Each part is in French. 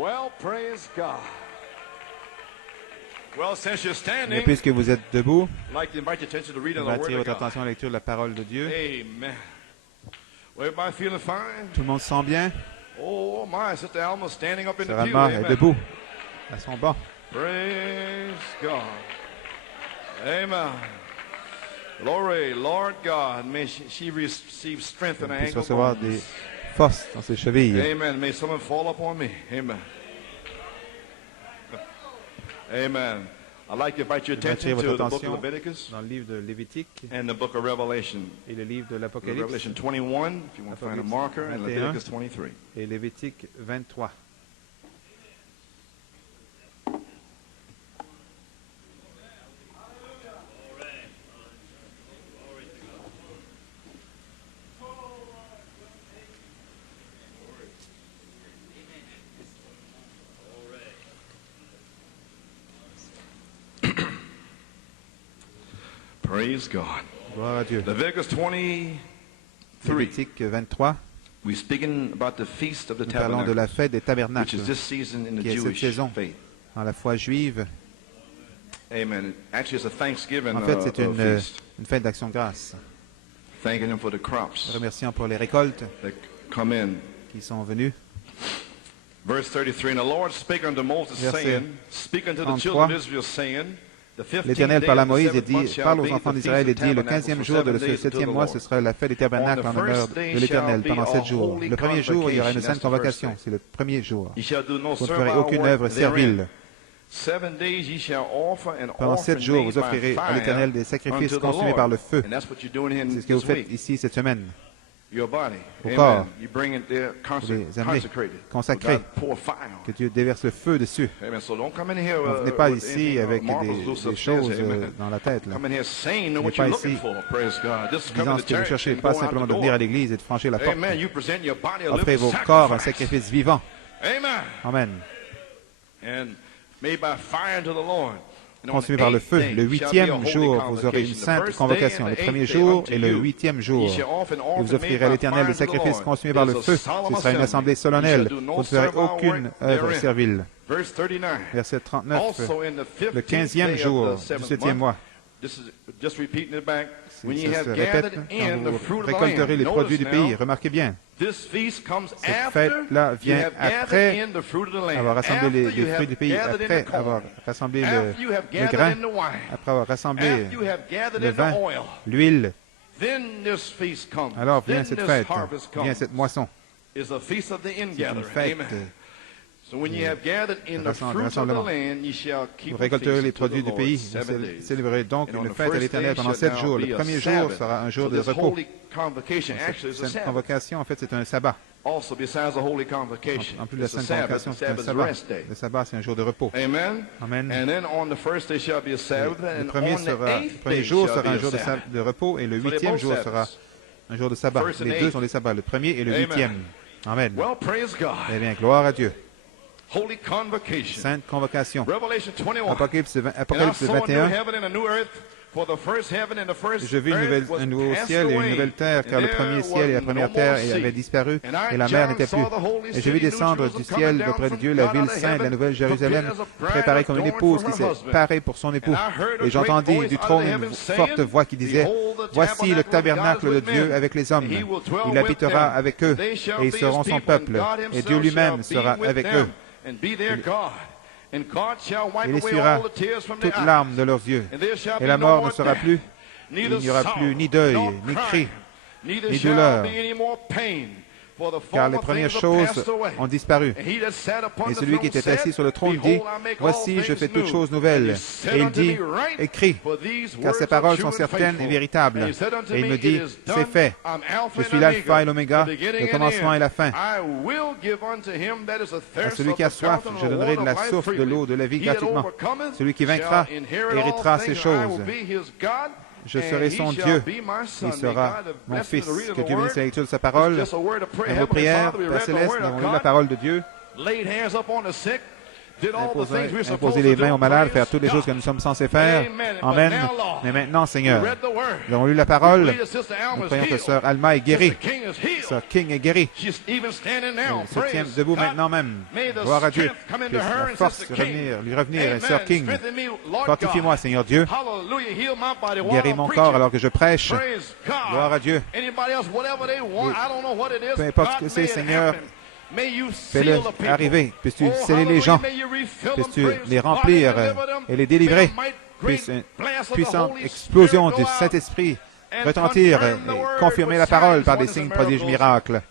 Well, praise God. Well, since you're standing, Et puisque vous êtes debout, I'd like to invite your attention to reading je the vais Word attirer of votre God. attention à la lecture de la parole de Dieu. Amen. Well, everybody feeling fine? Tout le monde se sent bien? Oh my, Sister Alma's standing up in the Sœur pew. Alma est Amen. debout à son banc. Praise God. Amen. Glory, Lord God. May she receive strength in her Elle puisse ankle recevoir bones. des forces dans ses chevilles. Amen. May someone fall upon me. Amen. Amen. I'd like to invite your Je vais attirer attention votre to the book attention of Leviticus dans le livre de Lévitique and the book of Revelation. et le livre de l'Apocalypse Revelation 21, if you want to find a Apocalypse marker, and 21. Leviticus 23. et Lévitique 23. Praise God. Gloire à Dieu. Leviticus 23. Lévitique 23, We're speaking about the feast of the nous parlons de la tabernacles, fête des which tabernacles, is this season in the qui est cette Jewish saison. faith. dans la foi juive. Amen. Actually, it's a Thanksgiving En fait, c'est feast, une fête d'action de grâce. thanking Him for the crops Remerciant pour les récoltes that come in. qui sont venues. Verse 33, and the Lord spake unto Moses, Verset saying, Speak unto the 33. children of Israel, saying, The 15th L'Éternel day parla à of the Moïse et seventh month dit, shall parle aux be enfants the feast d'Israël et of dit, le tabernacles 15e for jour de 7 ce days unto the 7e mois, Lord. ce sera la fête des tabernacles en honneur de l'Éternel pendant 7 jours. Le premier jour, il y aura une sainte convocation, c'est le premier jour. Ye shall do no Vous ne ferez servile aucune work œuvre servile. therein. 7 days ye shall offer an Pendant 7 offering jours, made vous offrirez by à fire l'Éternel des sacrifices unto the consumés Lord. par le feu. And that's what you're doing C'est in ce que vous this faites week. ici cette semaine. Your body. Au Amen. corps. You bring it there Vous les amenez consecrated. consacrés, God pour fire on que it. Dieu déverse le feu dessus. Amen. So don't come in here Ne venez pas with ici anything, avec marbles loose des upstairs. choses Amen. dans la tête, là. Come in here saying what Venez you're pas looking ici for. Praise God. Just come disant to ce the que vous church cherchez, and pas go out simplement the de venir à door. l'église et de franchir la porte. Amen. You present your body a Offrez living vos corps un sacrifice. sacrifice vivant. Amen. Amen. And made by fire unto the Lord. And on the Consumé par le 8th feu. day Le shall be a 8e holy jour, vous aurez une convocation. The sainte first convocation. day and Le the premier 8th day jour unto et le you. 8e jour. Ye shall offer an Et offering vous offrirez made à by l'Éternel fire des unto the sacrifices Lord. consumés par It le is feu. a Ce solemn sera une assembly. assemblée Ye solennelle. shall do no Vous ne ferez servile aucune work œuvre therein. servile. Verse 39. Verset 39. Also in the Le 15th 15e day jour of the du seventh 7e month. mois. This is just repeating it back. When Ça ye se have répète gathered quand in the vous fruit of the récolterez les land. produits du Notice pays. now, Remarquez bien, this feast comes cette after fête-là you vient have gathered après in the fruit of the land. avoir rassemblé After les you fruits have du pays, gathered in après the corn. avoir rassemblé After you have le gathered grain, in the wine. après avoir rassemblé After you have gathered le in the vin, oil. l'huile, Then this feast comes. alors vient Then cette this fête, harvest vient comes. cette moisson. Is a feast of the C'est une ingathering. fête. Amen. So when ye have gathered in the fruits of the rassemblement. land, ye shall keep Vous a récolterez feast les unto the produits du Lord pays. 7 Vous days. célébrerez donc And on une the fête à first l'Éternel day pendant shall 7 now jours. be Le a premier jour Sabbath. sera un jour So de this repos. holy convocation actually is a Cette Sabbath. convocation, en fait, c'est un sabbat. Also, besides the holy convocation, En plus de la it's a sainte Sabbath. convocation, The c'est un Sabbath is sabbat. rest day. Le sabbat, c'est un jour de repos. Amen. Amen. And then on the first day shall be a Sabbath, Le and premier, on the le 8th premier day jour shall be sera un a jour Sabbath. de repos et le So they're 8e both jour sera Sabbaths. un jour de sabbat. First and Les deux eighth. sont des sabbats, le premier et le Amen. 8e. Amen. Well, praise God. Eh bien, gloire à Dieu. Holy convocation. Sainte convocation. Revelation 21. Apocalypse And I Apocalypse saw a new 21. heaven and a new earth, for the first heaven and the first Je vis earth was un nouveau passed ciel et une away, nouvelle terre, car and le there premier ciel et la was première no terre more avaient sea. disparu, And I, et la mer John, n'était plus. saw the holy Et j'ai vu city, New descendre Jerusalem, du coming ciel down d'auprès de from Dieu la God ville out of sainte, la heaven, nouvelle Jérusalem, prepared as a bride préparée comme une adorned épouse for qui her s'est husband. parée pour son époux. And I heard a Et j'entendis great du voice trône out of une heaven forte saying, voix qui disait, Behold, the voici le tabernacle de with Dieu men, avec les hommes. and he will dwell Il with habitera them, avec eux, and they shall et ils be seront his son people, and peuple, God et himself Dieu lui-même shall be sera with avec them, eux. and be their God. And God shall wipe Il away essuiera all the tears from toute their eyes. larme de leurs yeux. And there shall Et be la no mort more ne sera death, plus. neither Il n'y aura sorrow, plus ni deuil, nor ni crying, cri, neither ni shall douleur. be any more pain, for the Car les former premières things are choses passed away. ont disparu. And he that sat upon Et the celui qui throne était assis said, sur le trône dit, Behold, I make all voici, je things fais toutes new. choses And nouvelles. he said Et il unto dit, me, Write, écris, for these car ces words paroles are sont true and certaines et faithful. véritables. And he said unto Et il me, me dit, It is c'est done. fait. I'm Alpha Je and suis l'alpha et Omega, l'oméga, the beginning le and commencement end. et la fin. I will give unto him that is À athirst celui of qui a the soif, fountain je of donnerai de water la of life source de freely. l'eau de la vie He that gratuitement. overcometh Celui qui vaincra shall inherit héritera all ces things, and I choses. will be his God, Je and serai he son shall Dieu, be my son. il sera May God mon bless fils. me to read Que the Dieu word. bénisse la lecture de sa parole. It's just a word of prayer. Un mot de Heavenly prière, Father, we Père read the Céleste, word nous of avons lu la God, parole de Dieu. laid hands upon the sick, imposer les mains aux malades, faire toutes les choses que nous sommes censés faire. Amen. Mais maintenant, Seigneur, nous avons lu la parole. Nous croyons que Sœur Alma est guérie. Sœur King est guérie. Elle se tient debout maintenant même. Gloire à Dieu. Que la force lui revenir. Et Sœur King, fortifie-moi, Seigneur Dieu. Guéris mon corps alors que je prêche. Gloire à Dieu. Peu importe ce que c'est, Seigneur, fais-le arriver. Puisses-tu sceller les gens. Puisses-tu les remplir et les délivrer. Puisse une puissante explosion du Saint-Esprit retentir et confirmer la parole par des signes, prodiges, miracles.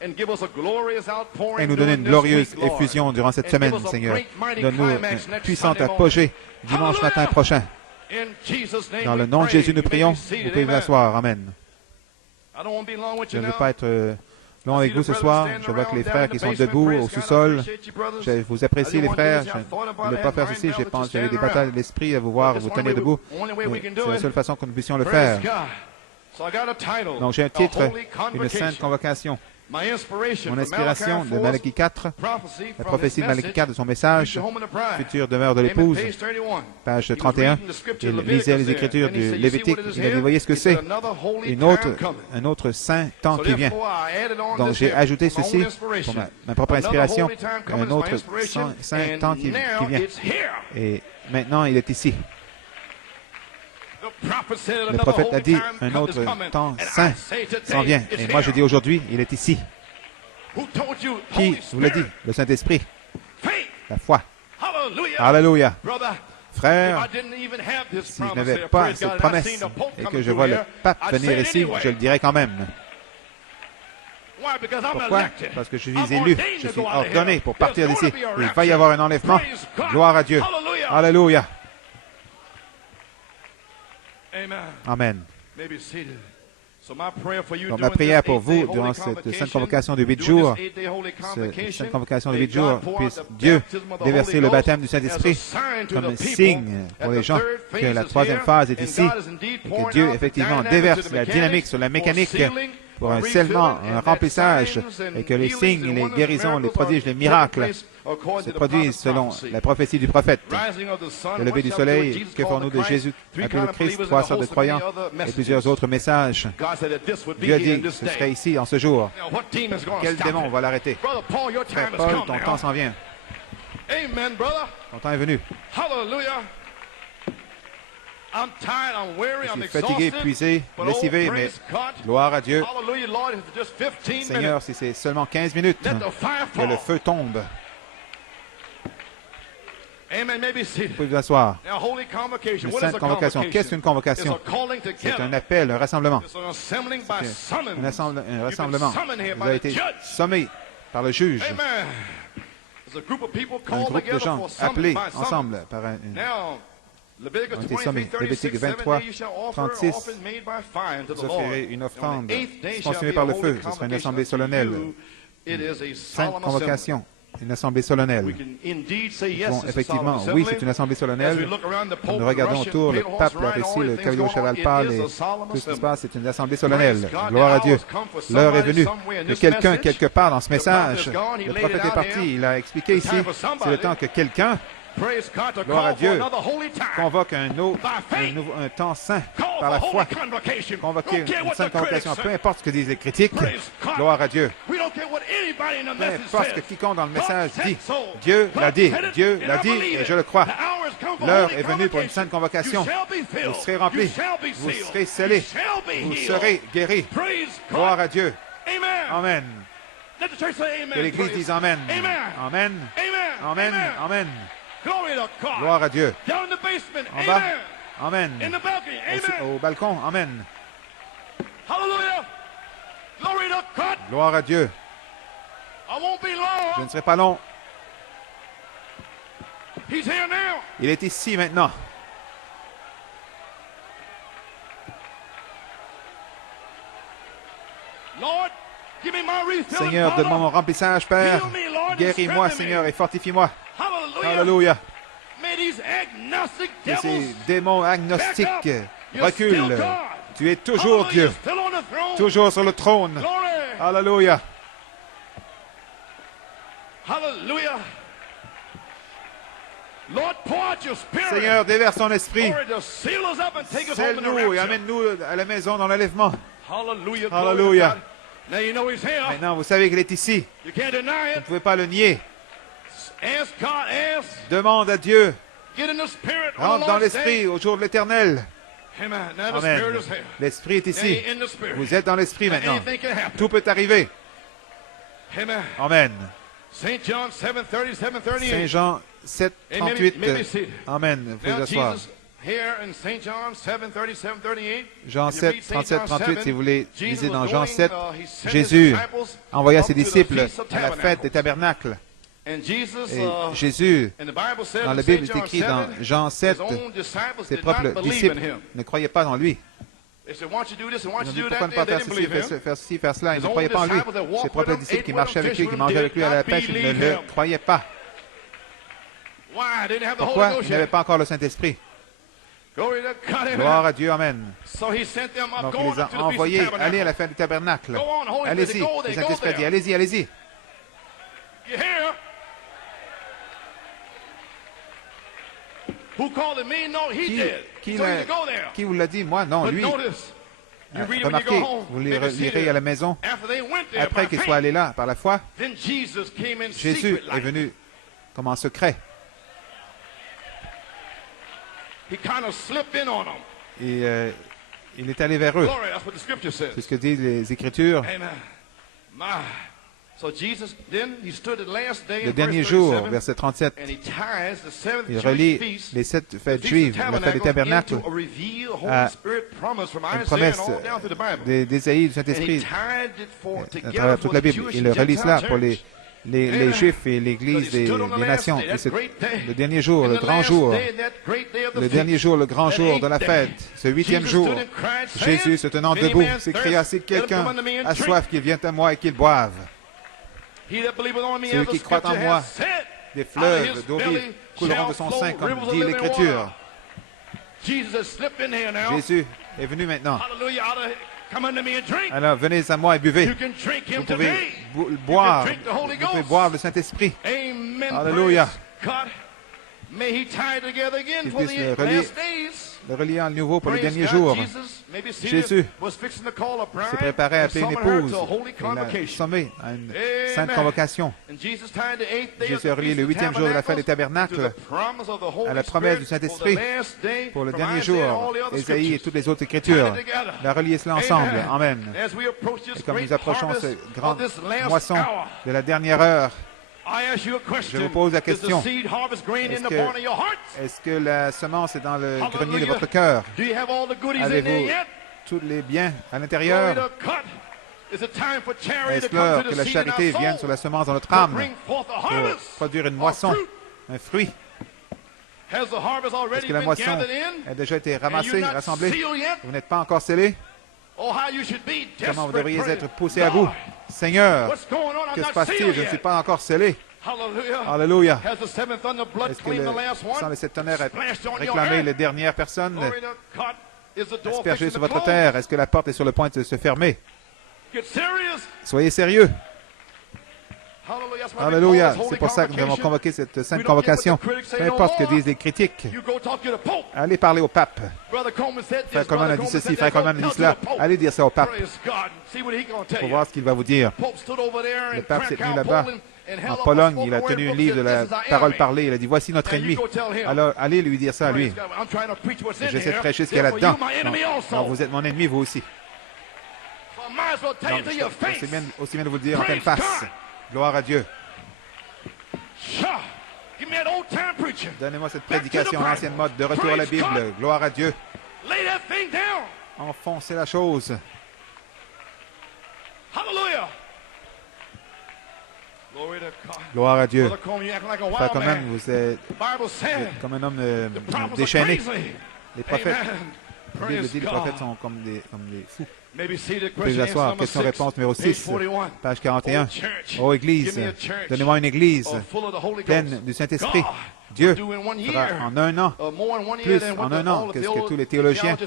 Et nous donner une glorieuse effusion durant cette semaine, Seigneur. Donne-nous une puissante apogée dimanche matin prochain. Dans le nom de Jésus, nous prions. Vous pouvez vous asseoir. Amen. Je ne veux pas être long avec vous ce soir. Je vois que les frères qui sont debout au sous-sol, je vous apprécie, les frères. Je ne voulais pas faire ceci. Je pense que j'avais des batailles de l'esprit à vous voir, vous tenir debout. C'est la seule façon que nous puissions le faire. Donc j'ai un titre, une sainte convocation. Mon inspiration de Malachie 4, la prophétie de Malachie 4 de son message, future demeure de l'épouse, page 31. Il lisait les Écritures du Lévitique, il a dit, voyez ce que c'est, un autre saint temps qui vient. Donc j'ai ajouté ceci pour ma propre inspiration, un autre saint temps qui vient. Et maintenant il est ici. Le prophète a dit, un autre temps saint s'en vient. Et moi, je dis aujourd'hui, il est ici. Qui vous l'a dit? Le Saint-Esprit. La foi. Alléluia. Frère, si je n'avais pas cette promesse et que je vois le pape venir ici, je le dirais quand même. Pourquoi? Parce que je suis élu, je suis ordonné pour partir d'ici. Il va y avoir un enlèvement. Gloire à Dieu. Alléluia. Amen. Donc, ma prière pour vous durant cette sainte convocation de 8 jours, cette sainte convocation de 8 jours, puisse Dieu déverser le baptême du Saint-Esprit comme un signe pour les gens que la troisième phase est ici et que Dieu, effectivement, déverse la dynamique sur la mécanique pour un scellement, un remplissage et que les signes, les guérisons, les prodiges, les miracles se produisent selon la prophétie du prophète. Le lever du soleil, que font-nous de Jésus, appelé le Christ, 3 sortes de croyants et plusieurs autres messages. Dieu a dit que ce serait ici en ce jour. Quel démon va l'arrêter? Frère Paul, ton temps s'en vient. Ton temps est venu. Je suis fatigué, épuisé, lessivé, mais gloire à Dieu. Seigneur, si c'est seulement 15 minutes, que le feu tombe. Vous pouvez vous asseoir. Une sainte convocation. Qu'est-ce qu'une convocation? C'est un appel, un rassemblement. Un rassemblement. Vous avez été sommé par le juge. Un groupe de gens appelés ensemble par un... ont été sommés. Lévitique 23, 36. Vous offrirez une offrande consumée par le feu. Ce sera une assemblée solennelle. Une sainte convocation. Une assemblée solennelle. Bon, effectivement, oui, c'est une assemblée solennelle. Quand nous regardons autour, le pape, le récit, le cavalier au cheval pâle et tout ce qui se passe, c'est une assemblée solennelle. Gloire à Dieu. L'heure est venue que quelqu'un, quelque part dans ce message, le prophète est parti, il a expliqué ici, c'est le temps que quelqu'un, gloire à Dieu, convoque un temps saint par la foi. Convoquer une sainte convocation. Peu importe ce que disent les critiques. Gloire à Dieu. Peu importe ce que quiconque dans le message dit. Dieu l'a dit. Dieu l'a dit et je le crois. L'heure est venue pour une sainte convocation. Vous serez remplis. Vous serez scellés. Vous serez guéris. Gloire à Dieu. Amen. Que l'Église dise Amen. Amen. Amen. Amen. Gloire à Dieu. En bas, Amen. Au balcon, Amen. Gloire à Dieu. Je ne serai pas long. Il est ici maintenant. Seigneur, donne-moi mon remplissage, Père. Guéris-moi, Seigneur, et fortifie-moi. Alléluia. Que ces démons agnostiques reculent. Tu es toujours Dieu. Toujours sur le trône. Alléluia. Seigneur, déverse ton esprit. Scelle-nous et amène-nous à la maison dans l'enlèvement. Alléluia. Maintenant, vous savez qu'il est ici. Vous ne pouvez pas le nier. Demande à Dieu. Rentre dans l'esprit au jour de l'Éternel. Amen. L'esprit est ici. Vous êtes dans l'esprit maintenant. Tout peut arriver. Amen. Saint Jean 7, 38. Amen. Vous pouvez asseoir. Jean 7, 37, 38, si vous voulez, lisez dans Jean 7, Jésus envoya ses disciples à la fête des tabernacles. Et Jésus, dans la Bible, c'est écrit dans Jean 7, ses propres disciples ne croyaient pas en lui. Ils ont dit, pourquoi ne pas faire ceci, faire cela? Ils ne croyaient pas en lui. Ses propres disciples qui marchaient avec lui, qui mangeaient avec lui à la pêche, ils ne le croyaient pas. Pourquoi? Ils n'avaient pas encore le Saint-Esprit. Gloire à Dieu, Amen. Donc il les a envoyés, allez à la fête du tabernacle. Allez-y. Le Saint-Esprit a dit, allez-y, allez-y. Qui vous l'a dit? Moi? Non, lui. Remarquez, vous les lirez à la maison. Après qu'il soit allé là par la foi, Jésus est venu comme en secret. Et il est allé vers eux. C'est ce que disent les Écritures. Le dernier jour, verset 37, il relie les 7 fêtes juives, la fête des tabernacles, à une promesse d'Ésaïe du Saint-Esprit à travers toute la Bible. Il relie cela pour les Juifs et l'Église des nations. Et c'est le dernier jour, le grand jour, le grand jour de la fête, ce 8e jour, Jésus se tenant debout s'écria, si quelqu'un a soif, qu'il vienne à moi et qu'il boive. Celui qui croit en moi, des fleuves d'eau vive couleront de son sein, comme dit l'Écriture. Jésus est venu maintenant. Alors, venez à moi et buvez. Vous pouvez boire. Vous pouvez boire le Saint-Esprit. Alléluia. Qu'il puisse le relier à nouveau pour les derniers jours. Jésus s'est préparé à appeler une épouse. Il a sommé à une sainte convocation. Jésus a relié le 8e jour de la fête des tabernacles à la promesse du Saint-Esprit pour le dernier jour. Ésaïe et toutes les autres Écritures. Il a relié cela ensemble. Amen. Et comme nous approchons ce grand moisson de la dernière heure, je vous pose la question. Est-ce que la semence est dans le grenier de votre cœur? Avez-vous tous les biens à l'intérieur? Est-ce l'heure que la charité vienne sur la semence dans notre âme pour produire une moisson, un fruit? Est-ce que la moisson a déjà été ramassée, rassemblée? Vous n'êtes pas encore scellé? Comment vous devriez être poussé à bout? Seigneur, que se passe-t-il? Je ne suis pas encore scellé. Alléluia. Est-ce que le sang de cette tonnerre a réclamé les dernières personnes aspergées sur votre terre? Est-ce que la porte est sur le point de se fermer? Soyez sérieux. Alléluia. C'est pour ça que nous avons convoqué cette sainte convocation. Peu importe ce que disent les critiques. Allez parler au pape. Frère Coleman a dit ceci, Frère Coleman a dit cela. Allez dire ça au pape. Pour voir ce qu'il va vous dire. Le pape s'est tenu là-bas. En Pologne, il a tenu un livre de la parole parlée. Il a dit, voici notre ennemi. Alors, allez lui dire ça à lui. J'essaie de prêcher ce qu'il y a là-dedans. Alors, vous êtes mon ennemi, vous aussi. Donc, c'est aussi bien de vous le dire en pleine face. Gloire à Dieu. Donnez-moi cette prédication en ancienne mode, de retour à la Bible. Gloire à Dieu. Enfoncez la chose. Gloire à Dieu. Frère Coleman, vous êtes comme un homme déchaîné. Les prophètes, la Bible dit, les prophètes sont comme des fous. Vous pouvez vous asseoir. Question-réponse numéro 6, page 41. Oh Église, donnez-moi une Église pleine du Saint-Esprit. Dieu fera en un an, plus en un an que ce que tous les théologiens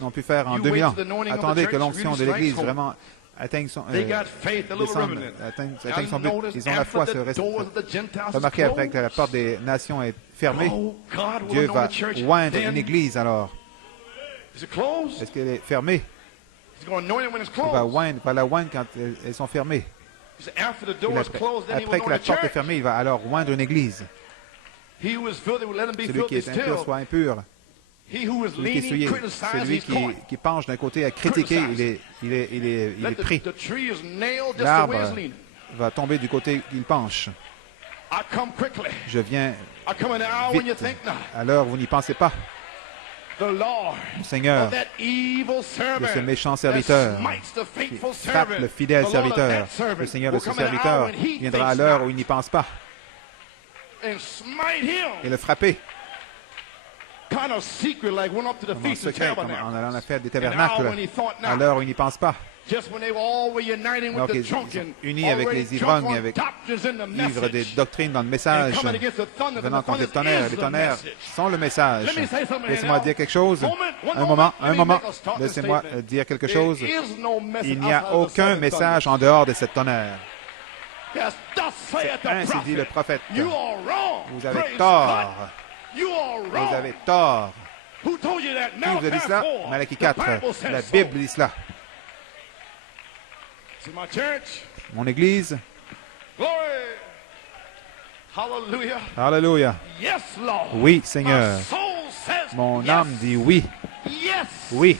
n'ont pu faire en 2000 ans. Attendez que l'onction de l'Église vraiment atteignent son but. Ils ont la foi. Remarquez, après que la porte des nations est fermée, Dieu va oindre une église alors. Est-ce qu'elle est fermée? Il va la oindre quand elles sont fermées. Après que la porte est fermée, il va alors oindre une église. Celui qui est impur soit impur. Celui qui est souillé, celui qui penche d'un côté à critiquer, il est pris. L'arbre va tomber du côté qu'il penche. Je viens vite, à l'heure où vous n'y pensez pas. Le Seigneur, de ce méchant serviteur, qui frappe le fidèle serviteur, le Seigneur de ce serviteur viendra à l'heure où il n'y pense pas et le frapper. En secret, comme en allant à la fête des tabernacles, à l'heure où il n'y pense pas. Alors qu'ils sont unis avec les ivrognes, avec ivres des doctrines dans le message, venant contre les tonnerres. Les tonnerres sont le message. Laissez-moi dire quelque chose. Un moment. Laissez-moi dire quelque chose. Il n'y a aucun message en dehors de cette tonnerre. C'est ainsi dit le prophète. Vous avez tort. Vous avez tort. Qui vous a dit cela? Malachie 4. La Bible dit cela. Mon Église. Alléluia. Oui, Seigneur. Mon âme dit oui. Oui.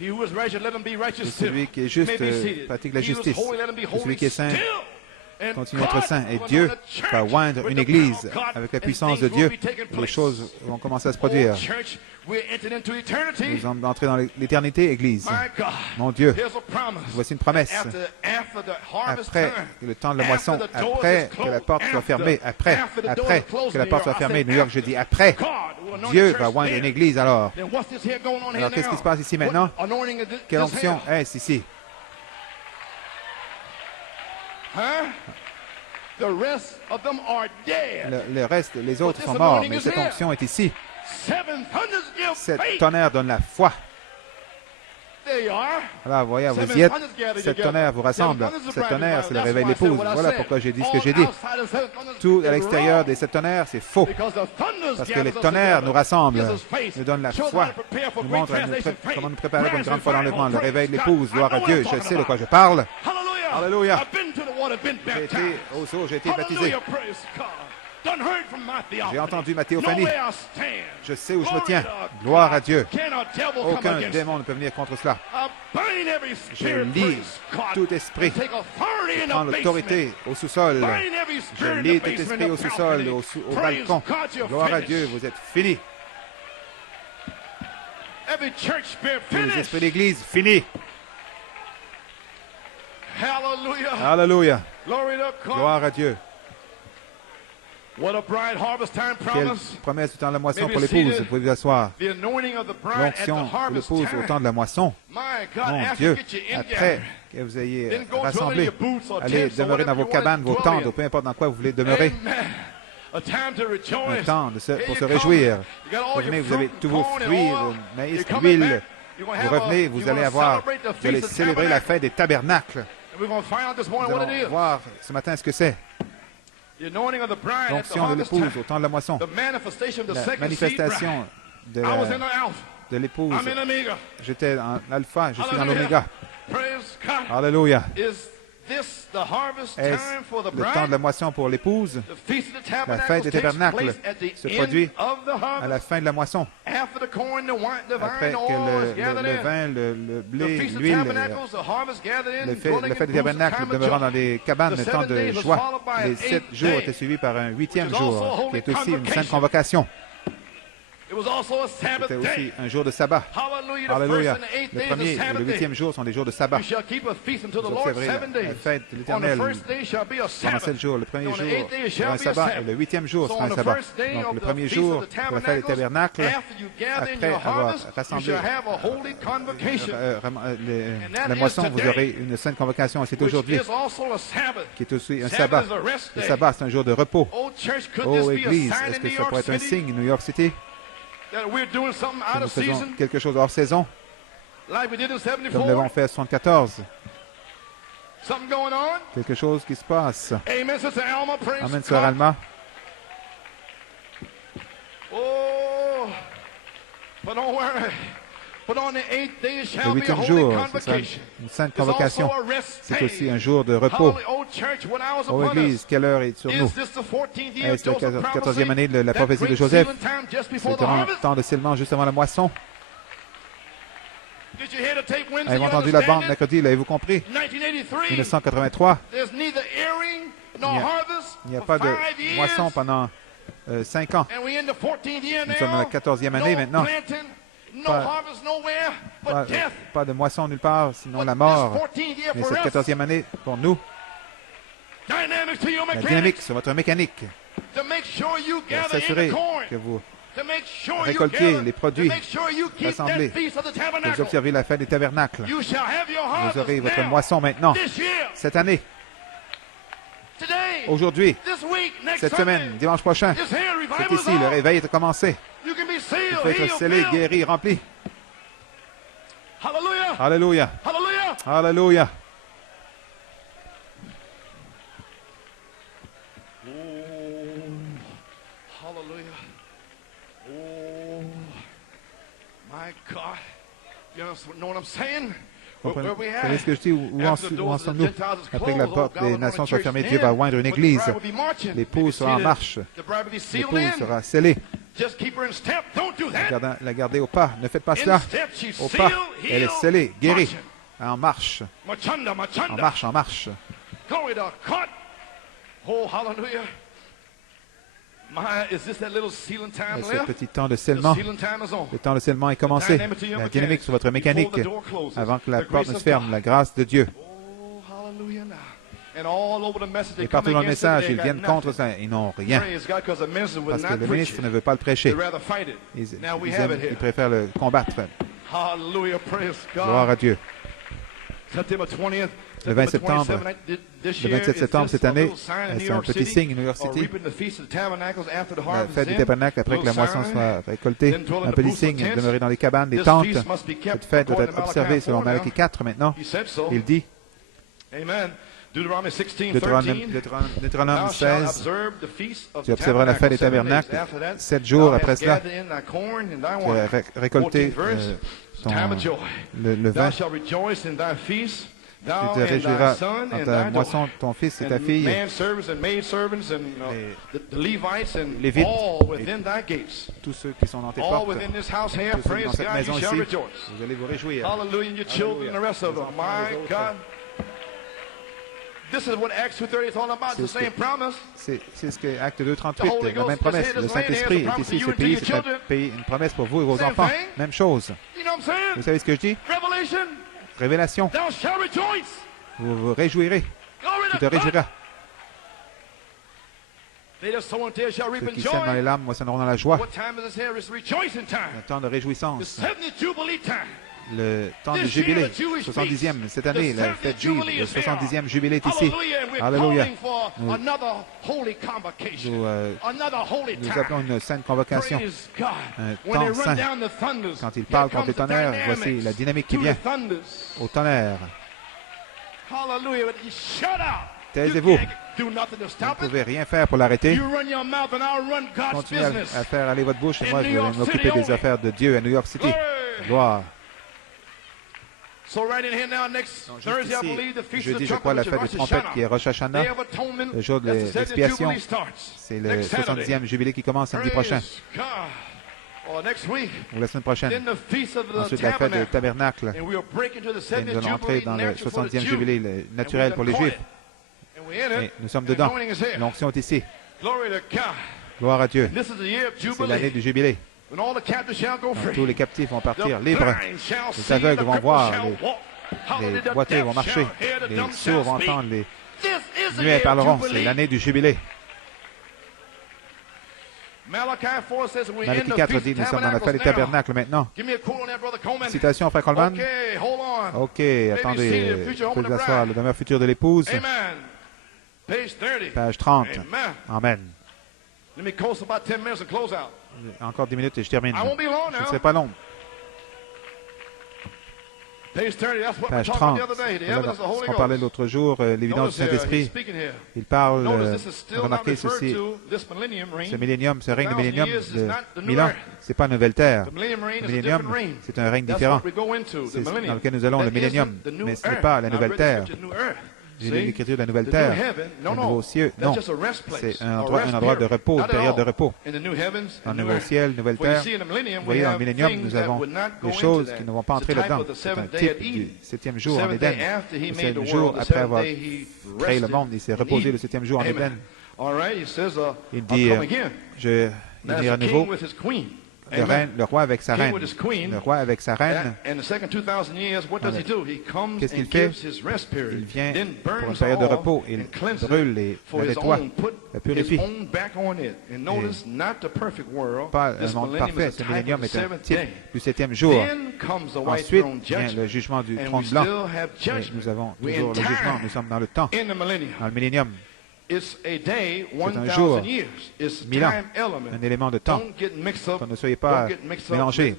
Celui qui est juste pratique la justice. Celui qui est saint continue d'être saint. Et Dieu va oindre une église avec la puissance de Dieu. Les choses vont commencer à se produire. Nous allons entrer dans l'éternité, Église. Mon Dieu, voici une promesse. Après le temps de la moisson, après que la porte soit fermée, après que la porte soit fermée, New York, je dis après, Dieu va oindre une église alors. Alors, qu'est-ce qui se passe ici maintenant? Quelle onction est-ce ici? Le reste, les autres sont morts, mais cette onction est ici. Cette tonnerre donne la foi. Voilà, voyez, vous y êtes. Cette tonnerre vous rassemble. Cette tonnerre, c'est le réveil de l'épouse. Voilà pourquoi j'ai dit ce que j'ai dit. Tout à l'extérieur de cette tonnerre, c'est faux. Parce que les tonnerres nous rassemblent, nous donnent la foi, nous montrent comment nous préparer pour une grande fois d'enlèvement. Le réveil de l'épouse, gloire à Dieu. Je sais de quoi je parle. Alléluia. J'ai été aux eaux, j'ai été baptisé. J'ai entendu ma théophanie. Je sais où je me tiens. Gloire à Dieu. Aucun démon ne peut venir contre cela. Je lis tout esprit qui prend l'autorité au sous-sol. Je lis tout esprit au sous-sol, au balcon. Gloire à Dieu, vous êtes finis. Tous les esprits d'église, finis. Alléluia. Gloire à Dieu. Quelle promesse du temps de la moisson pour l'épouse. Vous pouvez vous asseoir. L'onction de l'épouse au temps de la moisson. Mon Dieu, après que vous ayez rassemblé, allez demeurer dans vos cabanes, vos tentes, ou peu importe dans quoi vous voulez demeurer. Un temps pour se réjouir. Vous revenez, vous avez tous vos fruits, vos maïs, l'huile. Vous revenez, vous allez célébrer la fête des tabernacles. Nous allons voir ce matin ce que c'est. L'onction de l'épouse au temps de la moisson. La manifestation de l'épouse. J'étais en alpha, je suis dans l'oméga. Alléluia. Est-ce le temps de la moisson pour l'épouse? La fête des tabernacles se produit à la fin de la moisson. Après que le vin, le blé, l'huile, la fête des tabernacles demeurant dans des cabanes, le temps de joie. Les 7 jours étaient suivis par un 8e jour, qui est aussi une sainte convocation. C'était aussi un jour de sabbat. Alléluia. Le 1er et le 8e jour sont des jours de sabbat. Vous observerez la fête de l'Éternel pendant 7 jours. Le 1er jour sera un sabbat et le 8e jour sera un sabbat. Donc le 1er jour pour la fête des tabernacles, après avoir rassemblé la moisson, vous aurez une sainte convocation. C'est aujourd'hui qui est aussi un sabbat. Le sabbat, c'est un jour de repos. Oh Église, est-ce que ça pourrait être un signe, New York City? que nous faisons quelque chose hors saison, comme nous l'avons fait à 74. Quelque chose qui se passe. Amen, Sœur Alma. Le 8e jour, ce sera une sainte convocation. C'est aussi un jour de repos. Ô Église, quelle heure est sur nous? Est-ce la 14e année de la prophétie de Joseph? C'est durant le temps de scellement, juste avant la moisson. Avez-vous entendu la bande mercredi? L'avez-vous compris? 1983. Il n'y a pas de moisson pendant 5 ans. Nous sommes dans la 14e année maintenant. Pas de moisson nulle part, sinon la mort. Mais cette 14e année, pour nous, la dynamique sur votre mécanique, pour s'assurer que vous récoltiez les produits rassemblés, que vous observez la fête des tabernacles. Vous aurez votre moisson maintenant, cette année, aujourd'hui, cette semaine, dimanche prochain. C'est ici, le réveil est commencé. Il faut être scellé, guéri, rempli. Alléluia. Alléluia. Vous savez ce que je dis? Où en sommes-nous? Après que la porte des nations soit fermée, Dieu va oindre une église. L'épouse sera en marche. L'épouse sera scellée. La gardez au pas. Ne faites pas cela. Au pas. Elle est scellée, guérie. En marche. En marche, en marche. Oh, hallelujah. Est-ce ce petit temps de scellement? Le temps de scellement est commencé. La dynamique sur votre mécanique avant que la porte ne se ferme. La grâce de Dieu. Et partout dans le message, ils viennent contre ça. Ils n'ont rien. Parce que le ministre ne veut pas le prêcher. Ils préfèrent le combattre. Gloire à Dieu. Le 27 septembre cette année, c'est un petit signe, New York City. La fête des tabernacles, après que la moisson soit récoltée, un petit signe, demeurer dans les cabanes, des tentes. Cette fête doit être observée selon Malachie 4 maintenant. Il dit, Deutéronome 16, tu observeras la fête des tabernacles 7 jours après cela. Tu as récolté le vin. Tu te réjouiras dans ta moisson, ton fils et ta fille, les Lévites, et tous ceux qui sont dans tes portes, tous ceux qui sont dans cette maison ici, vous allez vous réjouir. Alléluia. C'est ce que Acte 2:38, la même promesse. Le Saint-Esprit est ici, ce pays, c'est un pays, une promesse pour vous et vos enfants. Même chose. Vous savez ce que je dis? Révélation. Vous vous réjouirez. Tu te réjouiras. Ceux qui sèment dans les larmes moissonneront dans la joie. Un temps de réjouissance. Le temps du jubilé, 70e, cette année, la fête juive, le 70e jubilé est ici. Alléluia. Nous appelons une sainte convocation, un temps saint. Quand il parle contre les tonnerres, voici la dynamique qui vient au tonnerre. Taisez-vous. Vous ne pouvez rien faire pour l'arrêter. Continuez à faire aller votre bouche et moi je vais m'occuper des affaires de Dieu à New York City. Gloire. Jeudi, je crois, la fête des trompettes qui est Rosh Hashanah, le jour de l'expiation. C'est le 70e jubilé qui commence samedi prochain, ou la semaine prochaine. Ensuite, la fête des tabernacles. Et nous allons entrer dans le 70e jubilé naturel pour les Juifs. Et nous sommes dedans. L'onction est ici. Gloire à Dieu. C'est l'année du jubilé. Tous les captifs vont partir libres. Les aveugles vont voir. Les boiteux vont marcher. Les sourds vont entendre. Les muets parleront. C'est l'année du jubilé. Malachie 4 dit, nous sommes dans la fête des tabernacles maintenant. Citation, frère Coleman. OK, attendez. Vous pouvez vous asseoir. Le demeure futur de l'épouse. Page 30. Amen. Encore 10 minutes et je termine. Je ne serai pas long. Page 30, ce qu'on parlait l'autre jour, l'évidence du Saint-Esprit. Il parle, remarquez ceci, ce millénium, ce règne de millénium de 1000 ans, ce n'est pas une nouvelle terre. Le millénium, c'est un règne différent. C'est dans lequel nous allons, le millénium, mais ce n'est pas la nouvelle terre. L'écriture de la nouvelle terre, le nouveau ciel, non, c'est un endroit de repos, une période de repos. Dans le nouveau ciel, nouvelle terre, vous voyez, dans le millénium, nous avons des choses qui ne vont pas entrer là-dedans. C'est un type du 7e jour en Éden. C'est le jour après avoir créé le monde, il s'est reposé le 7e jour en Éden. Il dit, il vient à nouveau. Le roi avec sa reine. Le roi avec sa reine. Qu'est-ce qu'il fait? Il vient pour une période de repos. Il brûle la nettoie, la purifie. Pas un monde parfait. Ce millénium est un type du 7e jour. Ensuite vient le jugement du trône blanc. Et nous avons toujours le jugement. Nous sommes dans le temps, dans le millénium. C'est un jour, 1000 ans, un élément de temps. Que ne soyez pas mélangés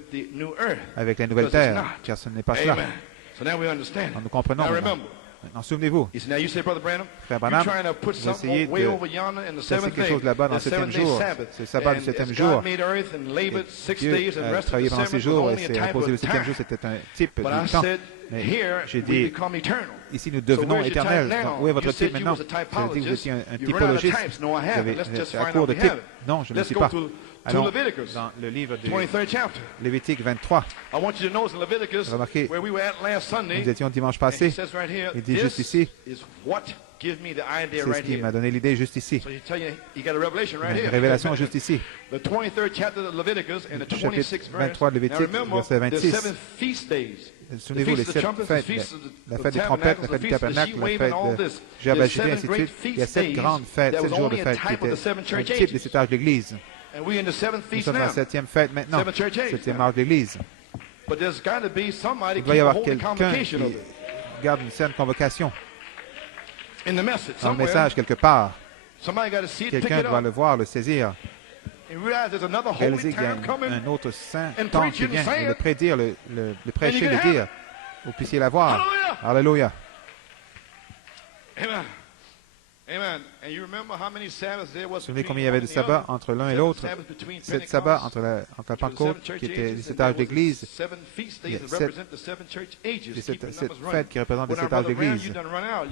avec la nouvelle terre, car ce n'est pas cela. Nous comprenons. Maintenant, souvenez-vous, Frère Branham, vous essayez de placer quelque chose là-bas dans le 7e jour. C'est le sabbat du 7e jour. Dieu a travaillé pendant 6 jours et s'est reposé le 7e jour. C'était un type du temps. Mais j'ai dit, ici nous devenons éternels. Donc, où est votre type maintenant? Vous avez dit que vous étiez un typologiste. Vous avez à court de type. Non, je ne le suis pas. Allons dans le livre de Lévitique 23. Remarquez, nous étions dimanche passé. Il dit juste ici. C'est ce qui m'a donné l'idée juste ici. Une révélation juste ici. Le chapitre 23 de Lévitique, verset 26. Souvenez-vous, les 7 fêtes, la fête des trompettes, la fête du tabernacle, la fête de Jéhovah-Jireh, ainsi de suite. Il y a 7 grandes fêtes, 7 jours de fête qui étaient un type des 7 âges de l'Église. Nous sommes dans la 7e fête maintenant, 7e âge de l'Église. Il doit y avoir quelqu'un qui garde une certaine convocation dans le message quelque part. Quelqu'un doit le voir, le saisir. Réaliser qu'il y a un autre saint temps qui vient et le prédire, le prêcher, le dire. Vous puissiez la voir. Alléluia. Vous souvenez combien il y avait de sabbats entre l'un et l'autre? 7 sabbats entre la Pentecôte, qui était les 7 âges d'Église. Il y a 7 fêtes qui représentent les 7 âges d'Église.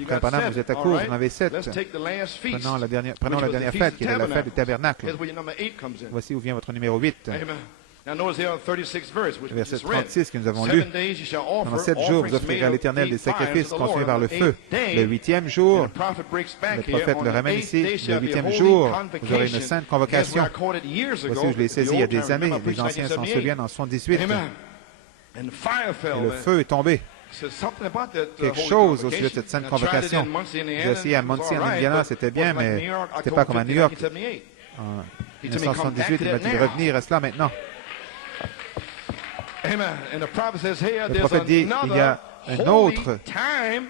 Frère Branham, vous êtes à court, vous en avez 7. Prenons la dernière fête, qui était la fête du tabernacle. Voici où vient votre numéro 8. Verset 36 que nous avons lu. Pendant 7 jours, vous offrirez à l'Éternel des sacrifices consumés par le feu. Le 8e jour, le prophète le ramène ici. Le 8e jour, vous aurez une sainte convocation. Voici où je l'ai saisi il y a des années. Les anciens s'en souviennent en 78. Et le feu est tombé. Quelque chose au sujet de cette sainte convocation. J'ai essayé à Muncie, en Indiana, c'était bien, mais c'était pas comme à New York. En 1978, il m'a dit de revenir à cela maintenant. Le prophète dit, il y a un autre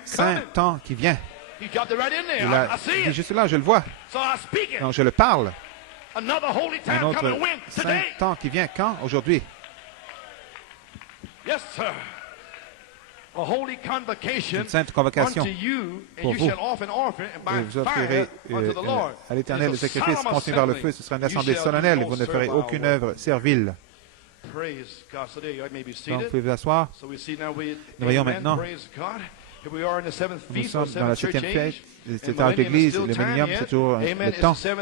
saint temps qui vient. Il a dit juste là, je le vois. Donc je le parle. Un autre saint temps qui vient quand? Aujourd'hui. Une sainte convocation pour vous. Et vous offrirez à l'Éternel le sacrifice consumé par le feu. Ce sera une assemblée solennelle et vous ne ferez aucune œuvre servile. Donc, vous pouvez vous asseoir. Nous voyons maintenant, nous sommes dans la 7e fête, le 7e âge d'Église, le millénium, c'est toujours le temps. C'est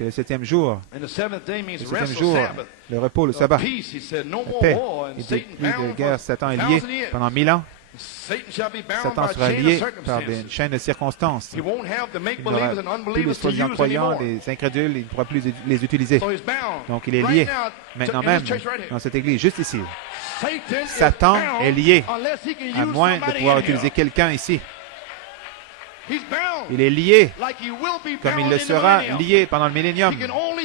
le 7e jour. Le 7e jour, le repos, le sabbat, la paix. Il dit plus de guerre, Satan est lié pendant 1000 ans. Satan sera lié par une chaîne de circonstances. Il n'aura plus les soi-disant croyants, les incrédules, il ne pourra plus les utiliser. Donc il est lié. Maintenant même, dans cette église, juste ici, Satan est lié, à moins de pouvoir utiliser quelqu'un ici. Il est lié, comme il le sera lié pendant le millénium.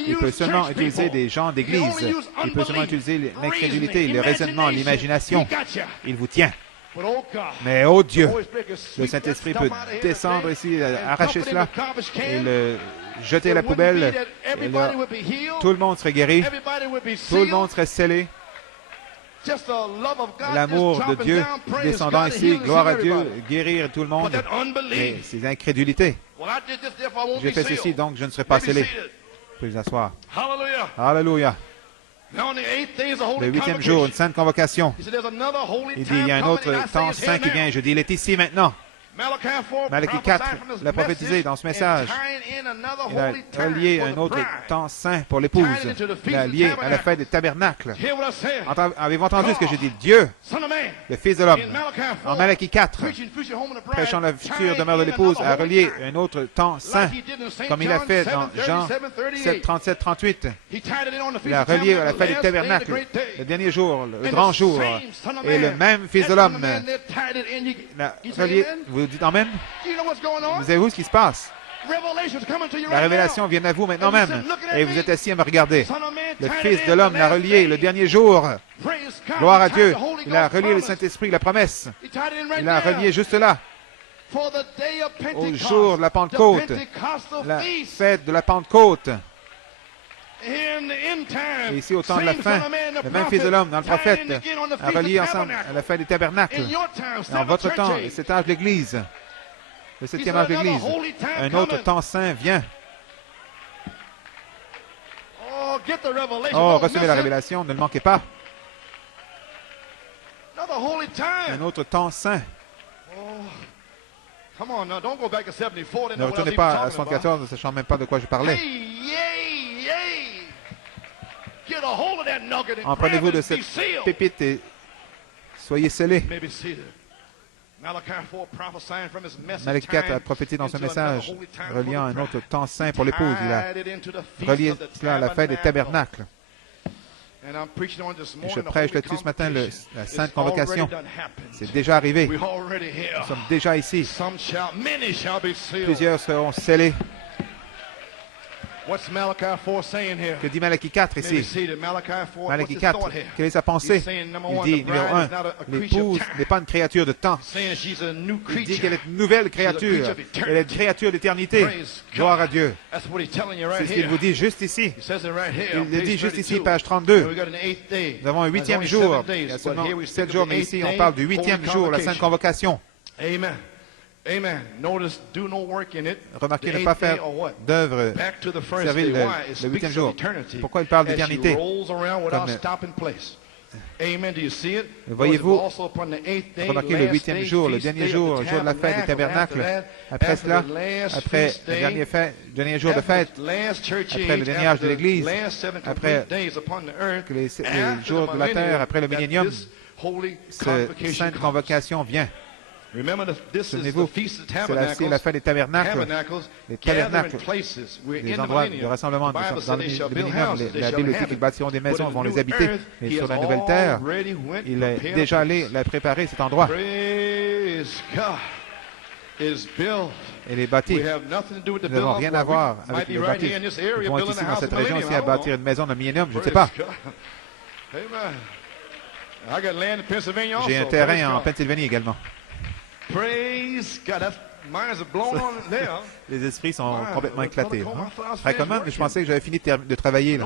Il peut seulement utiliser des gens d'église. Il peut seulement utiliser l'incrédulité, le raisonnement, l'imagination. Il vous tient. Mais Dieu, le Saint-Esprit peut descendre ici, arracher cela et le jeté à la poubelle. Et là, tout le monde serait guéri. Tout le monde serait scellé. L'amour de Dieu descendant ici, gloire à Dieu, guérir tout le monde. Mais c'est incrédulité. J'ai fait ceci, donc je ne serai pas scellé. Vous pouvez vous asseoir. Alléluia. Le 8e jour, une sainte convocation. Il dit, il y a un autre temps saint qui vient. Je dis, il est ici maintenant. Malachie 4 l'a prophétisé dans ce message. Il a relié un autre temps saint pour l'épouse. Il a lié à la fête des tabernacles. Avez-vous entendu ce que j'ai dit? Dieu, le Fils de l'homme, en Malachie 4, prêchant la future demeure de l'épouse, a relié un autre temps saint, comme il a fait dans Jean 7, 37, 38. Il a relié à la fête des tabernacles, le dernier jour, le grand jour, et le même Fils de l'homme. Il a relié. Vous dites Amen? Vous savez-vous ce qui se passe? La révélation vient à vous maintenant même. Et vous êtes assis à me regarder. Le Fils de l'homme l'a relié le dernier jour. Gloire à Dieu. Il a relié le Saint-Esprit, la promesse. Il a relié juste là. Au jour de la Pentecôte. La fête de la Pentecôte. Et ici, au temps de la fin, le même Fils de l'homme, dans le prophète, a relié ensemble à la fête des tabernacles. Dans votre temps, et cet âge de l'Église, le 7e âge de l'Église, un autre temps saint vient. Oh, recevez la révélation, ne le manquez pas. Un autre temps saint. Ne retournez pas à 74, ne sachant même pas de quoi je parlais. Emprenez-vous de cette pépite et soyez scellés. Malachie 4 a prophétisé dans ce message, reliant un autre temps saint pour l'épouse. Il a relié cela à la fête des tabernacles. Et je prêche là-dessus ce matin, la sainte convocation. C'est déjà arrivé. Nous sommes déjà ici. Plusieurs seront scellés. Que dit Malachie 4 ici? Malachie 4, quelle est sa pensée? Il dit, numéro 1, l'épouse n'est pas une créature de temps. Il dit qu'elle est une nouvelle créature. Elle est une créature d'éternité. Gloire à Dieu. C'est ce qu'il vous dit juste ici. Il le dit juste ici, page 32. Nous avons un 8e jour. Il y a seulement 7 jours, mais ici, on parle du 8e jour, la sainte convocation. Amen. Remarquez, ne pas faire d'œuvre. Servez le 8e jour. Pourquoi il parle d'éternité? Voyez-vous, remarquez le 8e jour, le dernier jour, le jour de la fête des tabernacles. Après cela, après le dernier jour de fête, après le dernier âge de l'Église, après que les jours de la terre, après le millénium, cette sainte convocation vient. Souvenez-vous, c'est la fête des tabernacles. Les tabernacles, les endroits de rassemblement dans le millénium. La Bible dit qu'ils bâtiront des maisons, vont les habiter. Mais sur la nouvelle terre, il est déjà allé la préparer, cet endroit. Elle est bâtie. Nous n'avons rien à voir avec le bâti. Nous pouvons être ici dans cette région ici à bâtir une maison dans le millénium, je ne sais pas. J'ai un terrain en Pennsylvanie également. Les esprits sont complètement éclatés. Très comment? Je pensais que j'avais fini de travailler. Là.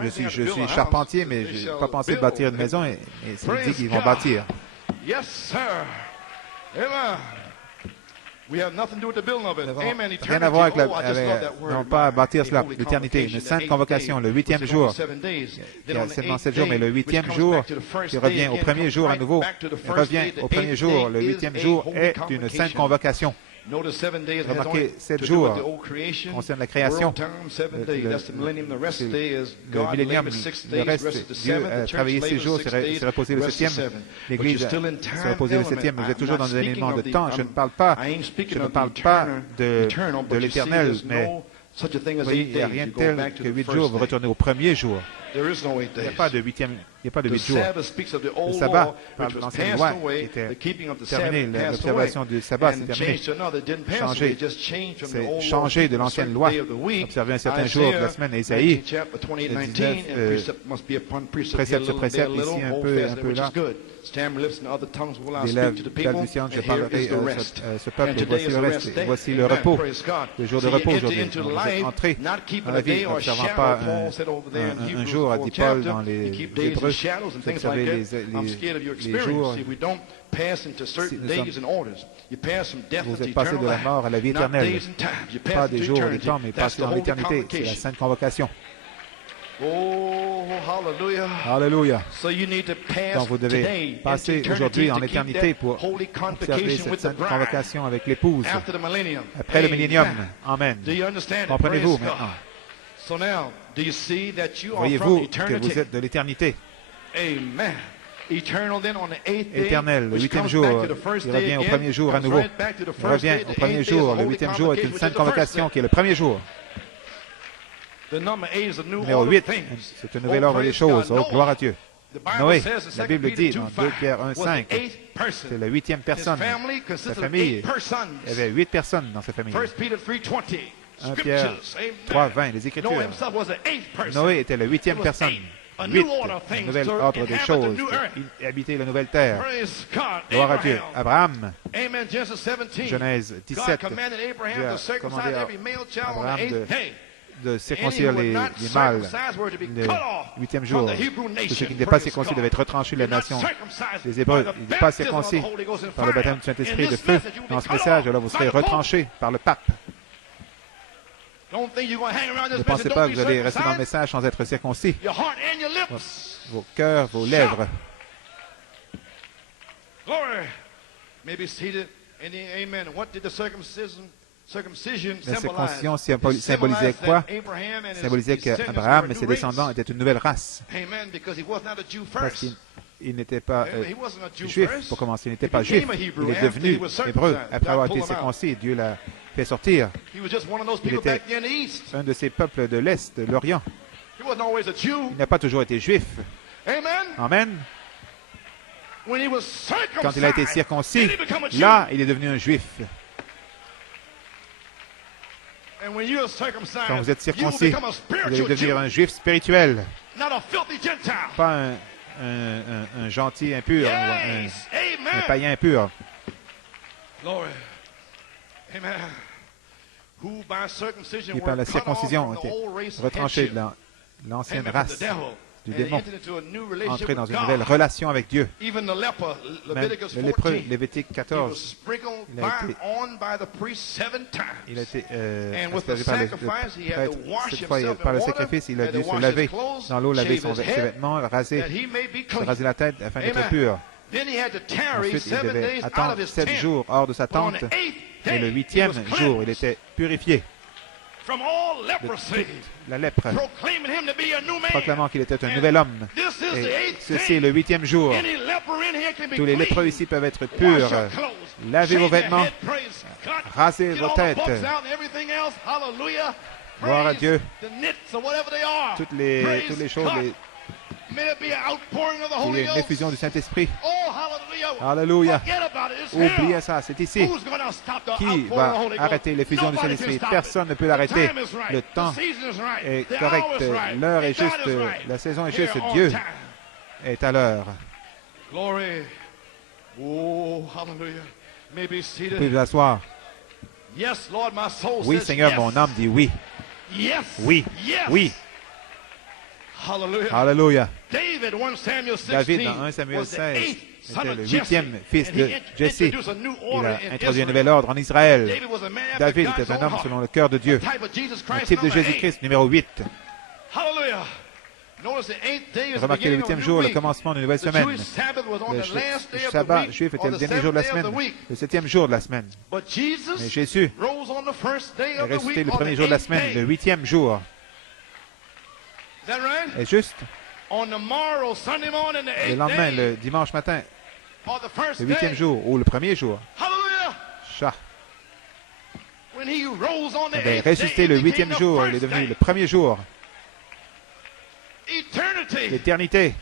Je suis charpentier, mais je n'ai pas pensé de bâtir une maison et c'est dit qu'ils vont bâtir. Rien à voir avec non pas à bâtir cela, l'éternité, une sainte convocation, le 8e jour. Il y a seulement 7 jours, mais le 8e jour qui revient au premier jour à nouveau, revient au premier jour. Le 8e jour est une sainte convocation. Remarquez, 7 jours concernent la création. Le millénium, le reste, Dieu a travaillé 6 jours, s'est reposé le 7e. L'Église s'est reposée le 7e. Vous êtes toujours dans un élément de temps. Je ne parle pas de l'éternel, mais voyez, il n'y a rien de tel que 8 jours. Vous retournez au premier jour. Il n'y a pas de 8 jours. Le sabbat parle de l'ancienne loi qui était terminée. L'observation du sabbat, c'est terminé. C'est changé de l'ancienne loi. Observer un certain jour de la semaine. Isaïe, le 19, précepte ce précepte, ici un peu là. Des lèvres balbutiantes, je parlerai ce peuple, voici le reste, voici le repos, le jour de repos aujourd'hui. Vous êtes entrés dans la vie, n'observant pas un jour, a dit Paul dans les Hébreux, vous observez les jours. Vous êtes passé de la mort à la vie éternelle. Pas des jours, des temps, mais passé dans l'éternité. C'est la sainte convocation. Oh, hallelujah. Alléluia. Donc vous devez passer aujourd'hui en éternité pour observer cette sainte convocation avec l'épouse après le millénium. Amen. Comprenez-vous maintenant? Voyez-vous que vous êtes de l'éternité? Éternel, le 8e jour, il revient au premier jour à nouveau. Il revient au premier jour. Le 8e jour est une sainte convocation qui est le premier jour. Numéro 8, c'est un nouvel ordre des choses. Oh, gloire à Dieu. Noé, la Bible dit dans 2 Pierre 1,5, c'est la 8e personne. Sa famille, il y avait 8 personnes dans sa famille. 1 Pierre 3,20, les Écritures. Noé était la 8e personne. 8, un nouvel ordre des choses, habiter la nouvelle terre. Gloire à Dieu. Abraham, Genèse 17, Dieu a commandé à Abraham de circoncire les mâles le 8e jour. Tous ceux qui n'étaient pas circoncis devaient être retranchés de la nation des Hébreux. Ils n'étaient pas circoncis par le baptême du Saint-Esprit de feu. Dans ce message, alors vous serez retranchés par le pape. Ne pensez pas que vous allez rester dans le message sans être circoncis. Vos cœurs, vos lèvres. La circoncision symbolisait quoi? Symbolisait qu'Abraham et ses descendants étaient une nouvelle race. Parce qu'il n'était pas juif, pour commencer. Il n'était pas juif. Il est devenu hébreu après avoir été circoncis. Dieu l'a fait sortir. Il était un de ces peuples de l'Est, de l'Orient. Il n'a pas toujours été juif. Amen. Quand il a été circoncis, là, il est devenu un juif. Quand vous êtes circoncis, vous allez devenir un juif spirituel. Pas un gentil impur, ou un païen impur. Qui par la circoncision ont été retranchés de l'ancienne race du démon, entrer dans une nouvelle relation avec Dieu. Même le lépreux, Lévitique 14, il a été aspergé par le prêtre. Cette fois, par le sacrifice, il a dû se laver dans l'eau, laver ses vêtements, se raser la tête afin d'être pur. Ensuite, il devait attendre 7 jours hors de sa tente, et le 8e jour, il était purifié de toute la lèpre, proclamant qu'il était un nouvel homme. Et ceci est le 8e jour. Tous les lépreux ici peuvent être purs. Lavez vos vêtements, rasez vos têtes. Gloire à Dieu. Toutes les choses, il y a une effusion du Saint-Esprit. Alléluia. Oubliez ça, c'est ici. Qui va arrêter l'effusion du Saint-Esprit? Personne ne peut l'arrêter. Le temps est correct. L'heure est juste. La saison est juste. Dieu est à l'heure. Vous pouvez vous asseoir. Oui, Seigneur, mon âme dit oui. Oui, oui. Alléluia. David, dans 1 Samuel 16, était le 8e fils de Jesse. Il a introduit un nouvel ordre en Israël. David était un homme selon le cœur de Dieu. Un type de Jésus-Christ, numéro 8. Remarquez le 8e jour, le commencement d'une nouvelle semaine. Le sabbat juif était le dernier jour de la semaine, le 7e jour de la semaine. Mais Jésus est ressuscité le premier jour de la semaine, le 8e jour. Est juste? Le lendemain, le dimanche matin, le 8e jour, ou le premier jour. Chat. Il est ressuscité le 8e jour, il est devenu le premier jour. l'éternité.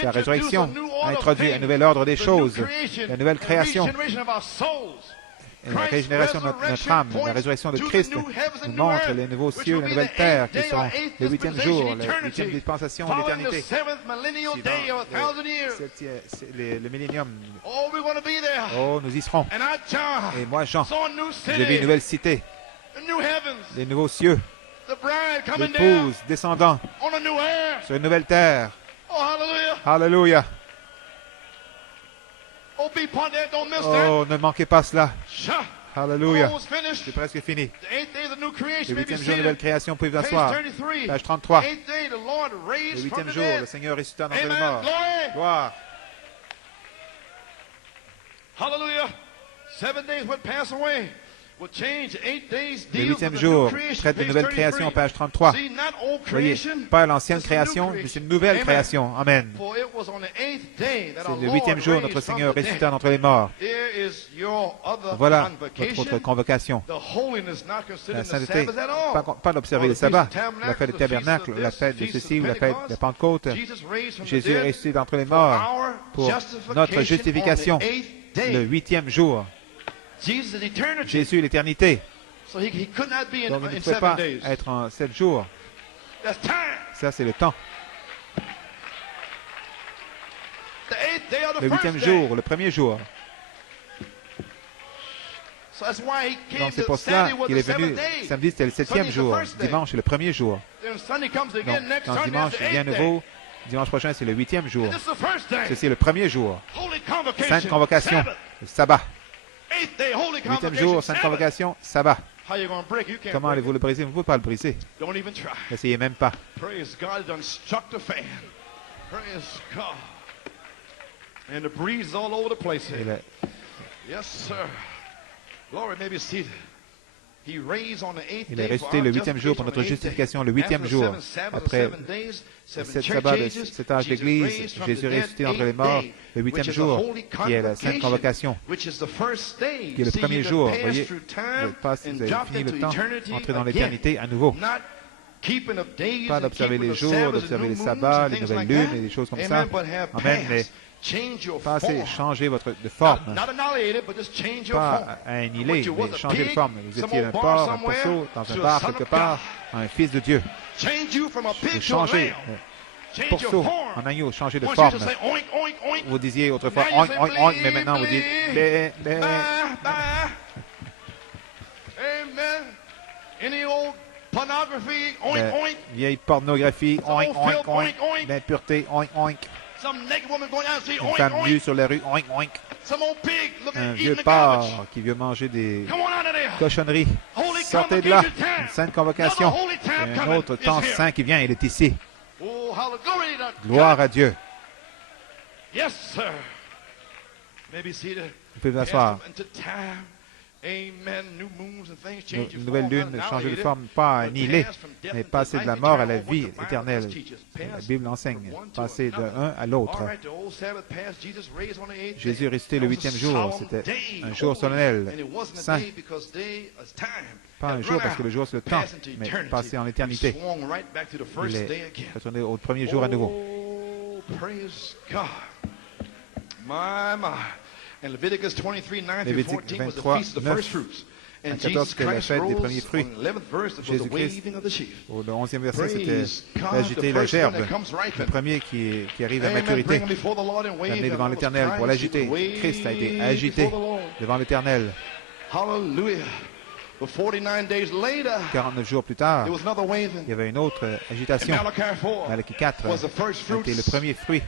Sa résurrection a introduit un nouvel ordre des choses, la nouvelle création, la régénération de notre âme. La résurrection de Christ nous montre les nouveaux cieux, la nouvelle terre qui seront le 8e jour, la 8e dispensation de l'éternité. Le millénium. Oh, nous y serons. Et moi, Jean, j'ai vu une nouvelle cité, les nouveaux cieux, l'épouse descendant sur une nouvelle terre. Alléluia. Oh, ne manquez pas cela. Alléluia. C'est presque fini. Le 8e jour, nouvelle création, pouvez vous asseoir. Page 33. Le 8e jour, le Seigneur ressuscita d'entre les morts. Gloire. Hallelujah. 7 days would pass away. Le 8e jour traite de nouvelle création, page 33. Voyez, pas l'ancienne création, mais c'est une nouvelle création. Amen. C'est le 8e jour, notre Seigneur ressuscita d'entre les morts. Voilà votre autre convocation. La sainteté, pas d'observer le sabbat, la fête du tabernacle, la fête de ceci ou la fête de Pentecôte. Jésus est ressuscité d'entre les morts pour notre justification, le 8e jour. Jésus est l'éternité. Donc il ne pouvait pas être en 7 jours. Ça, c'est le temps. Le 8e jour, le premier jour. Donc c'est pour cela qu'il est venu. Samedi, c'était le 7e jour. Dimanche, c'est le premier jour. Donc quand dimanche vient à nouveau, dimanche prochain, c'est le 8e jour. Ceci est le premier jour. Sainte convocation, le sabbat. 8e jour, sainte convocation, sabbat. Comment allez-vous le briser? Vous ne pouvez pas le briser. N'essayez même pas. Il est ressuscité le 8e jour pour notre justification, le 8e jour. Après 7 sabbats de 7 âges d'Église, Jésus est ressuscité entre les morts, le 8e jour, qui est la Sainte Convocation, qui est le premier jour. Vous voyez, vous avez fini le temps, entrez dans l'éternité à nouveau. Pas d'observer les jours, d'observer les sabbats, les nouvelles lunes et des choses comme ça. Amen, mais passez, changez de forme. Pas annihiler, mais changez de forme. Vous étiez un porc, un pourceau, dans un bar quelque part, un fils de Dieu. Vous changez. Pourceau, en agneau, changez de forme. Vous disiez autrefois oink, oink, oink, mais maintenant vous dites bé, bé. Vieille pornographie, oink, oink, oink. L'impureté, oink, oink. Une femme nue sur la rue, oink, oink. Un vieux porc qui veut manger des cochonneries. Sortez de là. Une sainte convocation. Et un autre temps saint qui vient, il est ici. Gloire à Dieu. Vous pouvez vous asseoir. Une nouvelle lune, changer de forme, pas annihilée, mais passer de la mort à la vie éternelle. La Bible enseigne, passer de l'un à l'autre. Jésus est ressuscité le 8e jour. C'était un jour solennel, saint. Pas un jour parce que le jour c'est le temps, mais passé en éternité. Il est retourné au premier jour à nouveau. Lévitique 23, 9 à 14, c'est la fête des premiers fruits. Jésus-Christ, au 11e verset, c'était d'agiter la gerbe, le premier qui arrive à maturité, l'amener devant l'Éternel pour l'agiter. Christ a été agité devant l'Éternel. 49 jours plus tard, il y avait une autre agitation. Malachie 4 a été le premier fruit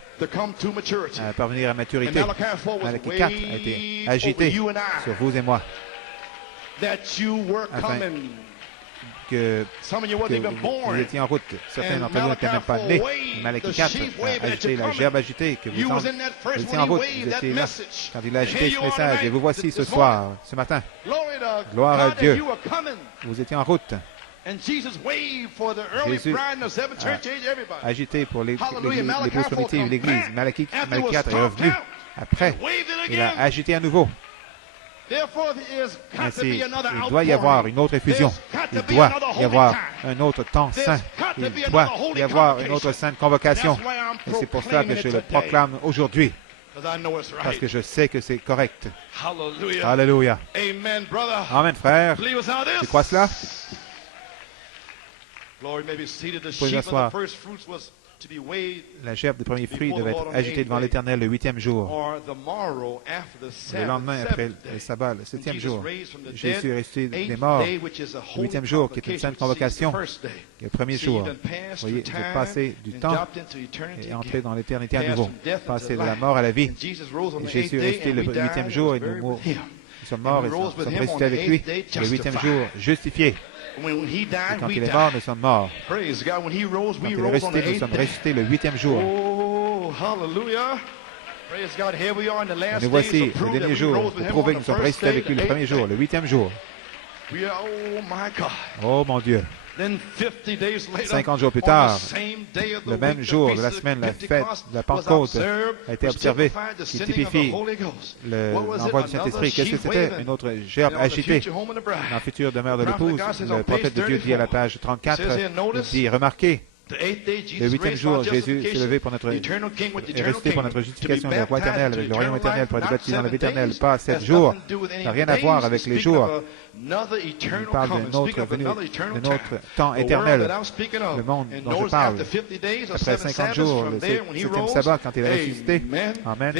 à parvenir à maturité. Malachie 4 a été agité sur vous et moi. Afin que vous étiez en route. Certains d'entre vous n'étaient même pas nés. Malachie 4 a agité la gerbe agitée, que vous étiez en route. Vous étiez là quand il a agité ce message. Et vous voici ce soir, ce matin. Gloire à Dieu. Vous étiez en route. Jésus a agité pour l'épouse primitive, l'Église. Malachie 4 est revenu. Après, il a agité à nouveau. Ainsi, il doit y avoir une autre effusion. Il doit y avoir un autre temps saint. Il doit y avoir une autre sainte convocation. Et c'est pour cela que je le proclame aujourd'hui. Parce que je sais que c'est correct. Alléluia. Amen, frère. Tu crois cela? Vous pouvez vous asseoir. La gerbe des premiers fruits devait être agitée devant l'Éternel le 8e jour. Le lendemain, après le sabbat, le 7e jour, Jésus est ressuscité des morts. Le 8e jour, qui est une sainte convocation, le premier jour. Vous voyez, de passer du temps et entrer dans l'éternité à nouveau. Passer de la mort à la vie. Et Jésus est ressuscité le 8e jour et nous sommes morts et nous sommes ressuscités avec lui. Le 8e jour, justifiés. Et quand il est mort, nous sommes morts. Quand il est ressuscité, nous sommes ressuscités le 8e jour. Et nous voici le dernier jour pour prouver que nous sommes ressuscités avec lui le premier jour, le 8e jour. Oh mon Dieu! 50 jours plus tard, le même jour de la semaine, la fête de la Pentecôte a été observée, qui typifie l'envoi du Saint-Esprit. Qu'est-ce que c'était? Une autre gerbe agitée dans la future demeure de l'épouse. Le prophète de Dieu dit à la page 34, il dit, remarquez, le 8e jour, Jésus s'est levé pour notre, est ressuscité pour notre justification de la roi éternelle, avec le royaume éternel, pour être baptisé dans la vie éternelle. Pas 7 jours. Ça n'a rien à voir avec les jours. Il parle de notre venue, de notre temps éternel. Le monde dont je parle. Après 50 jours, le 7e sabbat, quand il est ressuscité, Amen,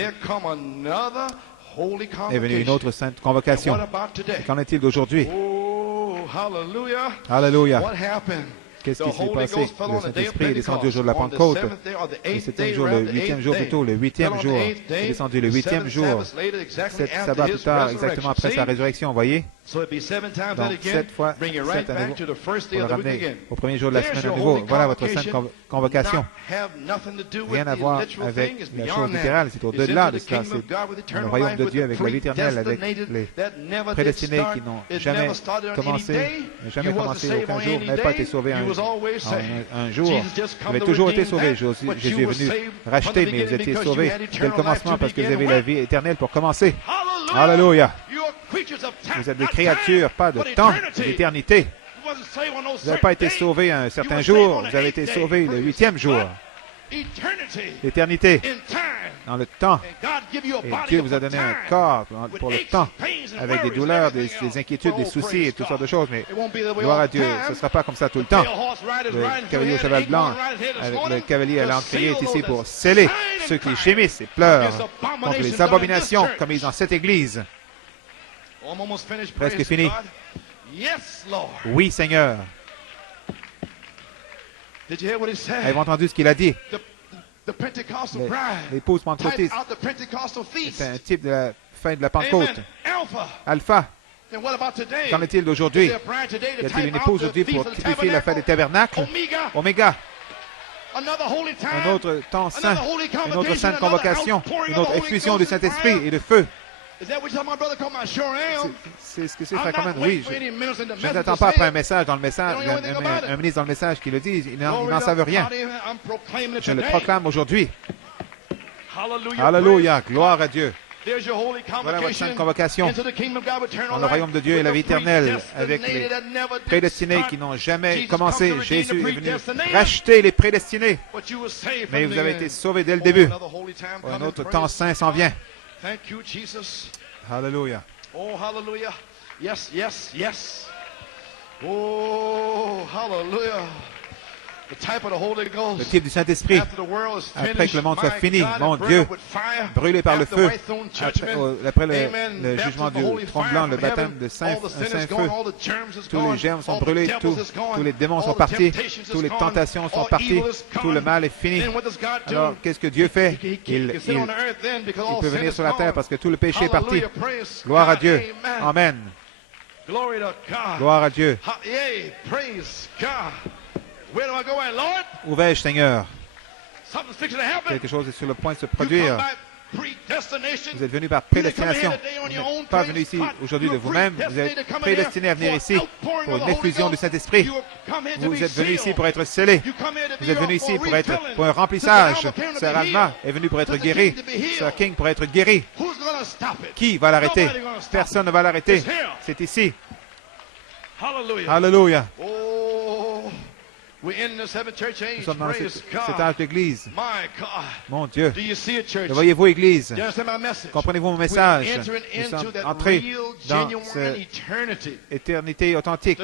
est venue une autre sainte convocation. Qu'en est-il d'aujourd'hui? Alléluia. Qu'est-ce qui s'est passé? Le Saint-Esprit est descendu au jour de la Pentecôte. Le 7e jour, le 8e jour plutôt, le 8e jour. Il est descendu le 8e jour. 7 sabbats plus tard, exactement après sa résurrection, vous voyez? Donc, 7 fois, 7 à nouveau, pour le ramener au premier jour de la semaine à nouveau. Voilà votre sainte convocation. Rien à voir avec la chose littérale, c'est au-delà de cela. C'est le royaume de Dieu avec la vie éternelle, avec les prédestinés qui n'ont jamais commencé aucun jour, n'avaient pas été sauvés un jour. Vous avez toujours été sauvés. Jésus est venu racheter, mais vous étiez sauvés dès le commencement parce que vous avez la vie éternelle pour commencer. Alléluia. Vous êtes des créatures, pas de temps, d'éternité. Vous n'avez pas été sauvés un certain jour, vous avez été sauvés le 8e jour. L'éternité, dans le temps. Et Dieu vous a donné un corps pour le temps, avec des douleurs, des inquiétudes, des soucis et toutes sortes de choses. Mais gloire à Dieu, ce ne sera pas comme ça tout le temps. Le cavalier au cheval blanc, avec le cavalier à l'encrier, est ici pour sceller ceux qui gémissent et pleurent contre les abominations commises dans cette église. Presque fini. Oui, Seigneur. Avez-vous entendu ce qu'il a dit? L'épouse pentecôtiste est un type de la fête de la Pentecôte. Alpha. Qu'en est-il d'aujourd'hui? Y a-t-il une épouse aujourd'hui pour typifier la fête des tabernacles? Oméga. Un autre temps saint, une autre sainte convocation, une autre effusion du Saint-Esprit et de feu. C'est ce que c'est, frère Coleman. Oui, je n'attends pas après un message dans le message, un ministre dans le message qui le dit. Ils n'en savent rien. Je le proclame aujourd'hui. Alléluia, gloire à Dieu. Voilà votre sainte convocation dans le royaume de Dieu et la vie éternelle, avec les prédestinés qui n'ont jamais commencé. Jésus est venu racheter les prédestinés, mais vous avez été sauvés dès le début. Un autre temps saint s'en vient. Hallelujah. Oh, hallelujah. Yes, yes, yes. Oh, hallelujah. Le type du Saint-Esprit, après que le monde soit fini, mon Dieu, brûlé par le feu, après le jugement du trône blanc, le baptême de un saint feu, tous les germes sont brûlés, tous les démons sont partis, toutes les tentations sont parties, tout le mal est fini. Alors, qu'est-ce que Dieu fait? Il peut venir sur la terre parce que tout le péché est parti. Gloire à Dieu. Amen. Gloire à Dieu. Où vais-je, Seigneur? Quelque chose est sur le point de se produire. Vous êtes venu par prédestination. Vous n'êtes pas venu ici aujourd'hui de vous-même. Vous êtes prédestiné à venir ici pour une effusion du Saint-Esprit. Vous êtes venu ici pour être scellé. Vous êtes venu ici pour un remplissage. Sœur Alma est venue pour être guérie. Sœur King pour être guérie. Qui va l'arrêter? Personne ne va l'arrêter. C'est ici. Alléluia. Nous sommes dans cet âge d'église. Mon Dieu. Le voyez-vous, église? Comprenez-vous mon message? Nous sommes entrés dans cette éternité authentique.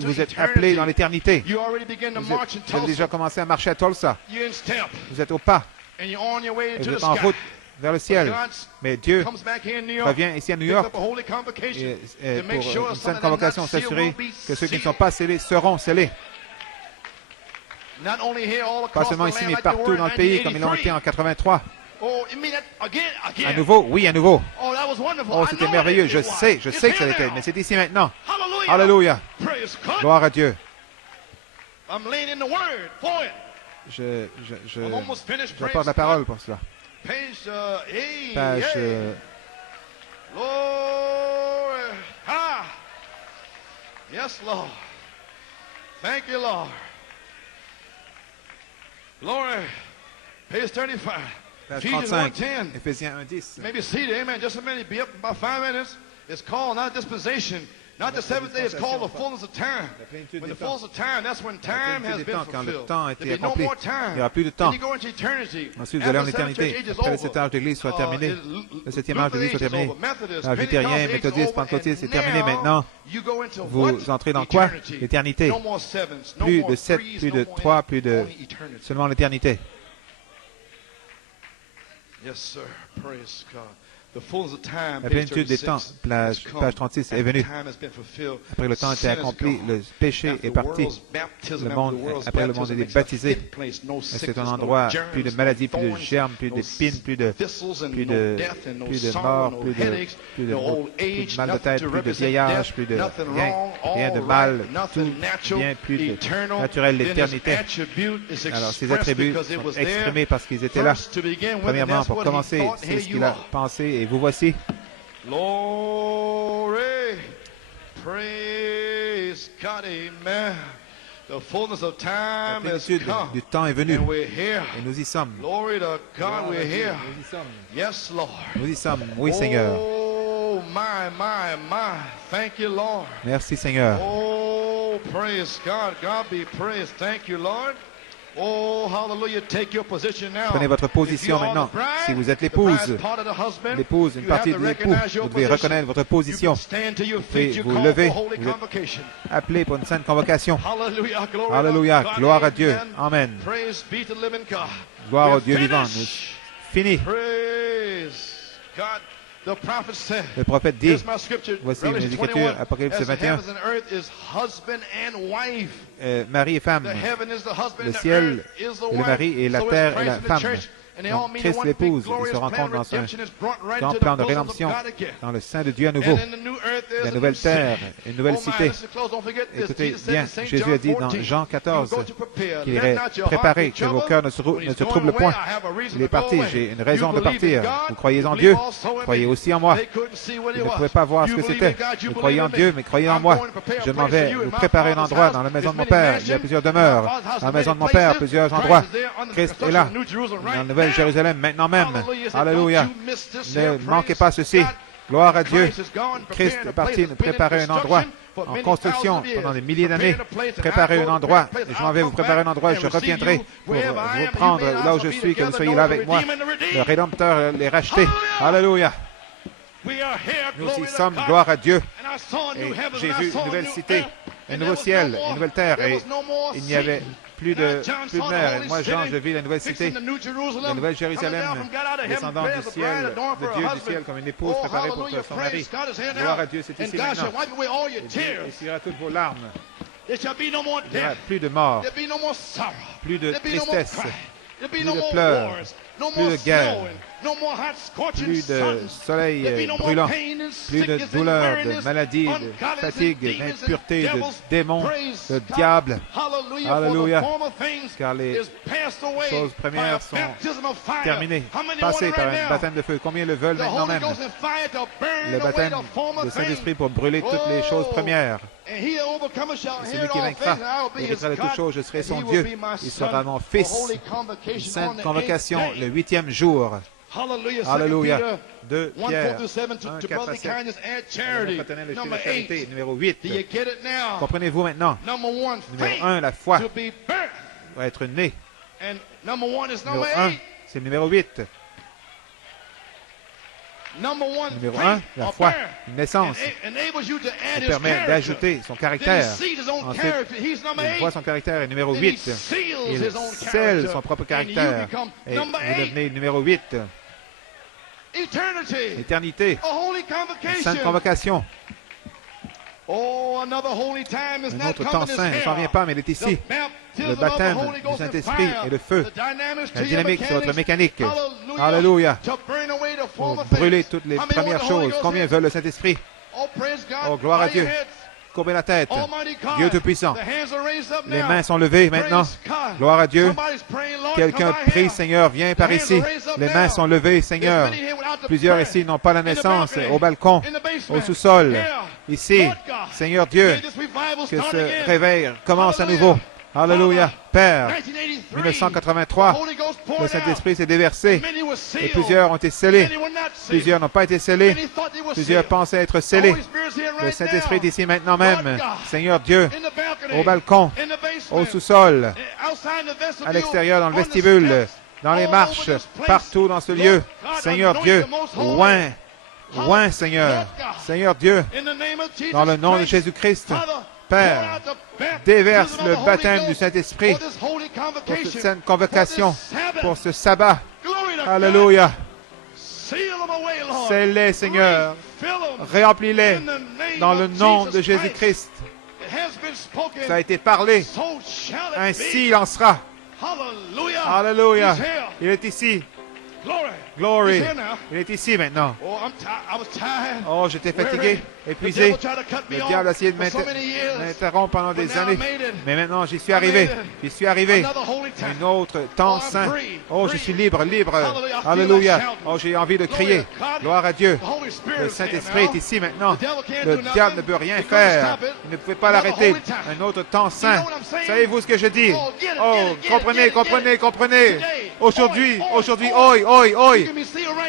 Vous êtes appelés dans l'éternité. Vous avez déjà commencé à marcher à Tulsa. Vous êtes au pas. Et vous êtes en route vers le ciel. Mais Dieu revient ici à New York pour une sainte convocation, s'assurer que ceux qui ne sont pas scellés seront scellés. Pas seulement ici, mais partout dans le pays, comme ils l'ont été en 83. À nouveau? Oui, à nouveau. Oh, c'était merveilleux. Je sais que ça l'était, mais c'est ici maintenant. Alléluia. Gloire à Dieu. J'apporte la parole pour cela. Page. Yes, Lord. Thank you, Lord. Glory. Page 35. Page 35. Éphésiens 1:10. Maybe seated. Amen. Just a minute. Be up in about 5 minutes. It's called not dispensation. Not the seventh day, it's called the fullness of time. When the fullness of time, that's when time has been fulfilled. There'll be no more time. Il n'y aura plus de temps. Then you go into eternity. Ensuite, vous allez en éternité. Après le 7 âge d'église soit terminé. Le 7e âge d'église soit terminé. L'âge luthérien, méthodiste, pentecôtiste, c'est terminé maintenant. Vous entrez dans quoi? L'éternité. Plus de 7, plus de 3, plus de... Seulement l'éternité. Yes, sir. Praise God. La plénitude des temps, page 36, est venue. Après le temps a été accompli, le péché est parti. Après le monde est baptisé. C'est un endroit, plus de maladies, plus de germes, plus d'épines, plus de mort, plus de mal de tête, plus de vieillage, plus de rien de mal, tout bien, plus de naturel, l'éternité. Alors ces attributs sont exprimés parce qu'ils étaient là. Premièrement, pour commencer, c'est ce qu'il a pensé. Et vous voici. Glory, praise God, amen. The fullness of time La plénitude du temps est venue. Et nous y sommes. Glory to God, we're here. Nous y sommes. Yes, Lord. Nous y sommes. Oui, Seigneur. Oh, my. Thank you, Lord. Merci, Seigneur. Oh, praise God. God be praised. Thank you, Lord. Oh, hallelujah. Take your position now. Prenez votre position maintenant. Si vous êtes l'épouse, une partie de l'époux, vous devez reconnaître votre position. Et vous levez, vous êtes appelé pour une sainte convocation. Alléluia. Gloire à Dieu. Amen. Gloire au Dieu vivant. Fini. Le prophète dit, voici mes écritures, Apocalypse 21, mari et femme, le ciel est le mari et la terre est la femme. Donc, Christ l'épouse, il se rencontre dans un grand plan de rédemption, dans le sein de Dieu à nouveau. La nouvelle terre, une nouvelle cité. Écoutez bien, Jésus a dit dans Jean 14 qu'il irait préparer, que vos cœurs ne se troublent point. Il est parti, j'ai une raison de partir. Vous croyez en Dieu, croyez aussi en moi. Ils ne pouvaient pas voir ce que c'était. Vous croyez en Dieu, mais croyez en moi. Je m'en vais vous préparer un endroit dans la maison de mon Père. Il y a plusieurs demeures. Dans la maison de mon Père, plusieurs endroits. Christ est là, dans la nouvelle Jérusalem, maintenant même. Alléluia. Ne manquez pas ceci. Gloire à Dieu. Christ est parti nous préparer un endroit en construction pendant des milliers d'années. Préparer un endroit. Et je m'en vais vous préparer un endroit et je reviendrai pour vous prendre là où je suis, que vous soyez là avec moi. Le Rédempteur les racheté. Alléluia. Nous y sommes. Gloire à Dieu. Et j'ai vu une nouvelle cité, un nouveau ciel, une nouvelle terre. Et il n'y avait plus de mer. Et moi, Jean, je vis la nouvelle cité, la nouvelle Jérusalem, descendant du ciel, de Dieu du ciel, comme une épouse préparée pour son mari. Gloire à Dieu, c'est ici maintenant. Dieu essuiera toutes vos larmes. Il n'y aura plus de mort, plus de tristesse, plus de pleurs, plus de guerre, plus de soleil brûlant, plus de douleur, de maladie, de fatigue, d'impureté, de démons, de diable. Alléluia. Car les choses premières sont terminées, passées par un baptême de feu. Combien le veulent maintenant même? Le baptême de Saint-Esprit pour brûler toutes les choses premières. Celui qui vaincra héritera de toutes choses, je serai son Dieu. Il sera mon fils. Une sainte convocation le 8e jour. Alléluia. 2 Pierre 1, 4 à 7. Fraternelle de charité. Numéro 8. Comprenez-vous maintenant? Numéro 1, la foi doit être née. Numéro 1, c'est le numéro 8. Numéro 1, la foi, une naissance. Ça permet d'ajouter son caractère. Ensuite, il voit son caractère est numéro 8. Il scelle son propre caractère. Et vous devenez numéro 8. Éternité. Une sainte convocation. Un autre temps saint ne s'en vient pas, mais il est ici. Le baptême du Saint-Esprit et le feu. La dynamique sur votre mécanique. Alléluia. Pour brûler toutes les premières choses. Combien veulent le Saint-Esprit? Oh, gloire à Dieu. Courbez la tête. Dieu Tout-Puissant. Les mains sont levées maintenant. Gloire à Dieu. Quelqu'un prie, Seigneur, viens par ici. Les mains sont levées, Seigneur. Plusieurs ici n'ont pas la naissance. Au balcon, au sous-sol. Ici, Seigneur Dieu, que ce réveil commence à nouveau. Alléluia. Père, 1983, le Saint-Esprit s'est déversé et plusieurs ont été scellés. Plusieurs n'ont pas été scellés. Plusieurs pensaient être scellés. Le Saint-Esprit est ici maintenant même. Seigneur Dieu, au balcon, au sous-sol, à l'extérieur, dans le vestibule, dans les marches, partout dans ce lieu. Seigneur Dieu, loin, Seigneur. Seigneur Dieu, dans le nom de Jésus-Christ, Père, déverse le baptême du Saint-Esprit pour cette sainte convocation, pour ce sabbat. Alléluia. Scelle-les, Seigneur. Remplis-les dans le nom de Jésus-Christ. Ça a été parlé. Ainsi il en sera. Alléluia. Il est ici. Glory. Il est ici maintenant. Oh, j'étais fatigué, épuisé. Le diable a essayé de m'interrompre pendant des années. Mais maintenant, j'y suis arrivé. J'y suis arrivé. Un autre temps saint. Oh, je suis libre. Alléluia. Oh, j'ai envie de crier. Gloire à Dieu. Le Saint-Esprit est ici maintenant. Le diable ne peut rien faire. Vous ne pouvez pas l'arrêter. Un autre temps saint. Savez-vous ce que je dis? Oh, comprenez. Aujourd'hui, oi.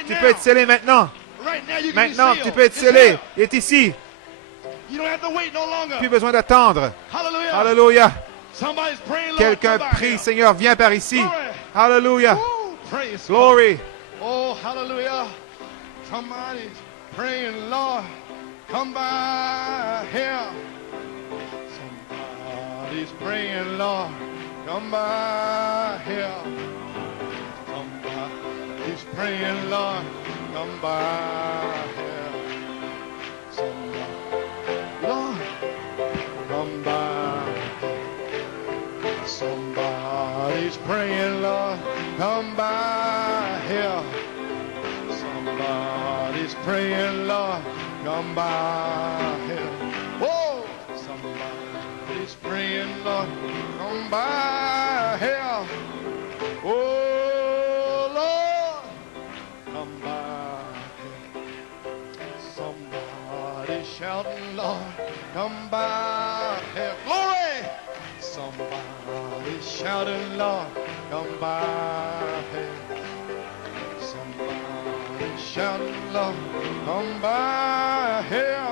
Tu peux être scellé maintenant. Maintenant, tu peux être scellé. Il est ici. Plus besoin d'attendre. Alléluia. Quelqu'un prie, Seigneur, viens par ici. Alléluia. Glory. Oh, hallelujah. Somebody's praying, Lord, come by here. Somebody's praying, Lord, come by here. Somebody's praying, Lord, come by here. Somebody, Lord, come by here. Somebody's praying, Lord, come by here. Somebody's praying, Lord, come by here. Whoa! Somebody's praying, Lord, come by here. Oh, Lord, come by here. Somebody's shouting, Lord, come by here. Glory! Somebody's shouting, Lord, come by here. Somebody's shouting, Lord, come by here.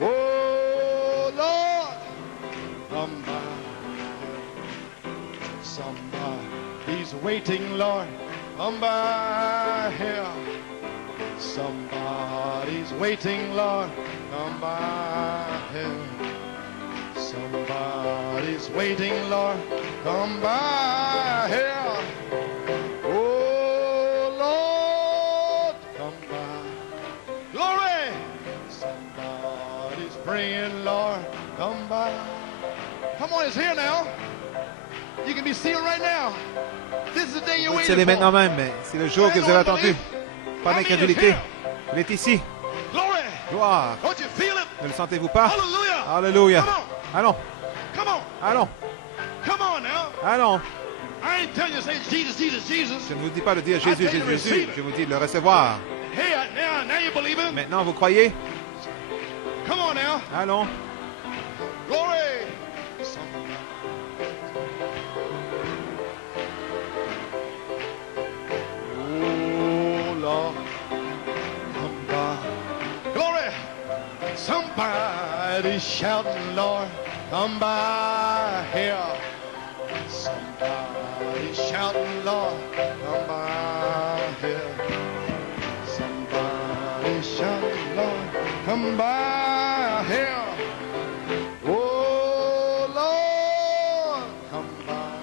Oh, Lord, come by here. Somebody's waiting, Lord, come by here. Somebody's waiting, Lord, come by here. Somebody's waiting, Lord, come by here. Oh, Lord, come by. Glory! Somebody's praying, Lord, come by. Come on, it's here now. You can be sealed right now. This is the day you're waiting for. Maintenant même, c'est le jour que vous avez attendu. Pas d'incrédulité. Il est ici. Gloire. Ne le sentez-vous pas? Alléluia. Allons. Allons. Allons. Je ne vous dis pas de dire Jésus, Jésus, Jésus. Je vous dis de le recevoir. Maintenant, vous croyez? Allons. Somebody's shouting, Lord, come by here. Somebody's shouting, Lord, come by here. Somebody's shouting, Lord, come by here. Oh, Lord, come by.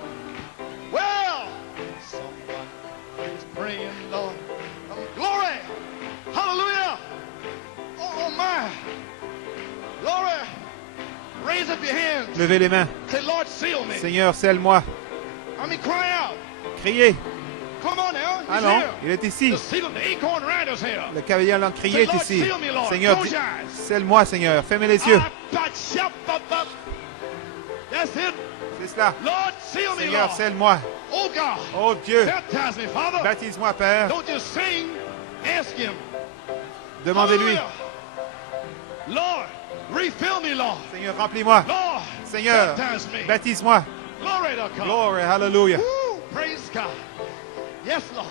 Well, somebody's praying, Lord, come. Glory! Hallelujah! Oh, my! Glory! Raise up your hands. Levez les mains. Say, Lord, seal me. Seigneur, scelle-moi. I mean, cry out. Criez. Come on now. Ah non, il est ici. The seal of the acorn rider's here. Le cavalier en crié est Lord, ici. seal me, Lord. Seigneur, Close your eyes. scelle-moi, Seigneur. Fermez les yeux. That's it. C'est cela. Lord, seal me, Seigneur, Lord. scelle-moi. Oh, God. Oh Dieu, Baptize me, Father. baptise-moi, Père. Don't just sing. Ask him. Demandez-lui. Hallelujah. Lord, refill me, Lord. Seigneur, remplis-moi. Lord, Seigneur, baptize me. baptise-moi. Glory to God. Glory, hallelujah. Woo, praise God. Yes, Lord.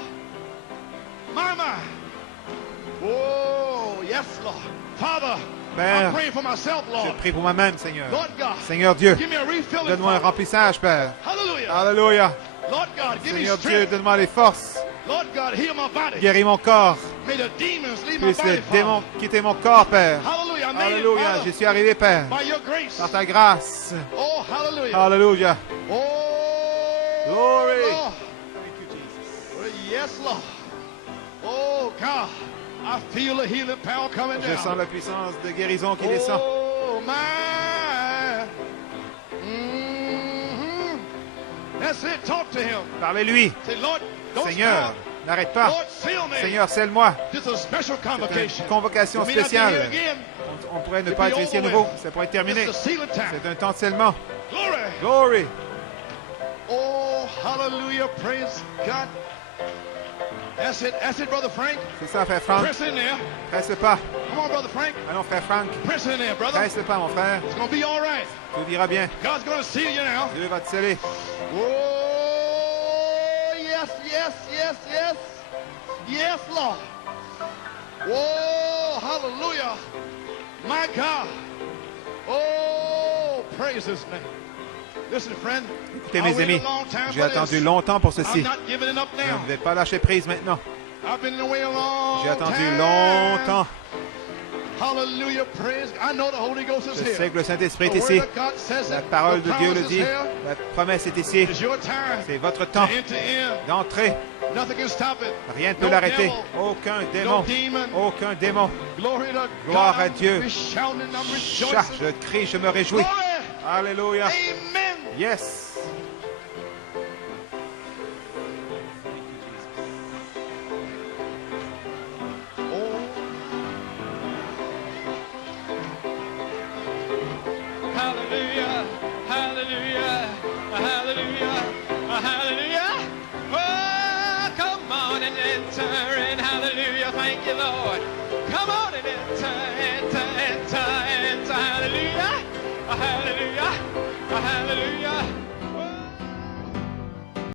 My. Oh, yes, Lord. Father, Père, I'm praying for myself, je Lord. prie pour moi-même, Seigneur. Lord God, Seigneur Dieu, give me a refilling. donne-moi un remplissage, Père. Hallelujah. Alléluia. Lord God, give me Seigneur Dieu, strength. donne-moi les forces. Lord God, heal my body. Guéris mon corps. May the demons leave my Puisse body, les démons Father. quitter mon corps, Père. Hallelujah. I made it, Alléluia. Father, Je suis arrivé, Père. by your grace. Par ta grâce. Oh, hallelujah. Alléluia. Oh, Glory. Lord. Oh, yes, Lord. Oh, God. I feel the healing power coming Je down. sens la puissance de guérison qui descend. Oh, my. Mm-hmm. That's it. Talk to him. Parlez-lui. Say, Lord, don't Seigneur, stop. n'arrête pas. Lord, seal me. Seigneur, scelle-moi. This is a special C'est convocation. une convocation We may not be spéciale. here again. On pourrait ne pas être ici à nouveau. Ça pourrait être terminé. This is the sealing time. C'est un temps de scellement. Glory. Glory. Oh, hallelujah. Praise God. That's it, Brother Frank. C'est ça, frère Frank. Press in there. Presse le pas. Come on, Brother Frank. Allons, frère Frank. Press in there, brother. Presse le pas, mon frère. It's going to be all right. Tout ira bien. God's going to seal you now. Dieu va te sceller. Oh, yes, yes, yes, yes. Yes, Lord. Oh, hallelujah. My God. Oh, praise his name. Listen, friend. Écoutez, mes amis, j'ai attendu longtemps pour ceci. I'm not giving it up Je now. ne vais pas lâcher prise maintenant. I've been away a long J'ai attendu time. longtemps. Hallelujah, praise. I know the Holy Ghost is Je here. sais que le Saint-Esprit est The ici. word of God says La it. parole The de Dieu promise le is dit. here. La promesse est ici. It's your time C'est votre to temps enter in. d'entrer. Nothing can stop it. Rien ne peut No l'arrêter. devil, Aucun no démon. demon. Aucun démon. Glory to Gloire God. à Dieu. I'm shouting, I'm Chat, rejoicing. je crie, je me réjouis. Glory. Alléluia. Amen. Yes. Hallelujah, hallelujah, hallelujah, hallelujah. Oh, come on and enter in, hallelujah, thank you, Lord. Come on and enter, enter, enter, enter, hallelujah, hallelujah, hallelujah.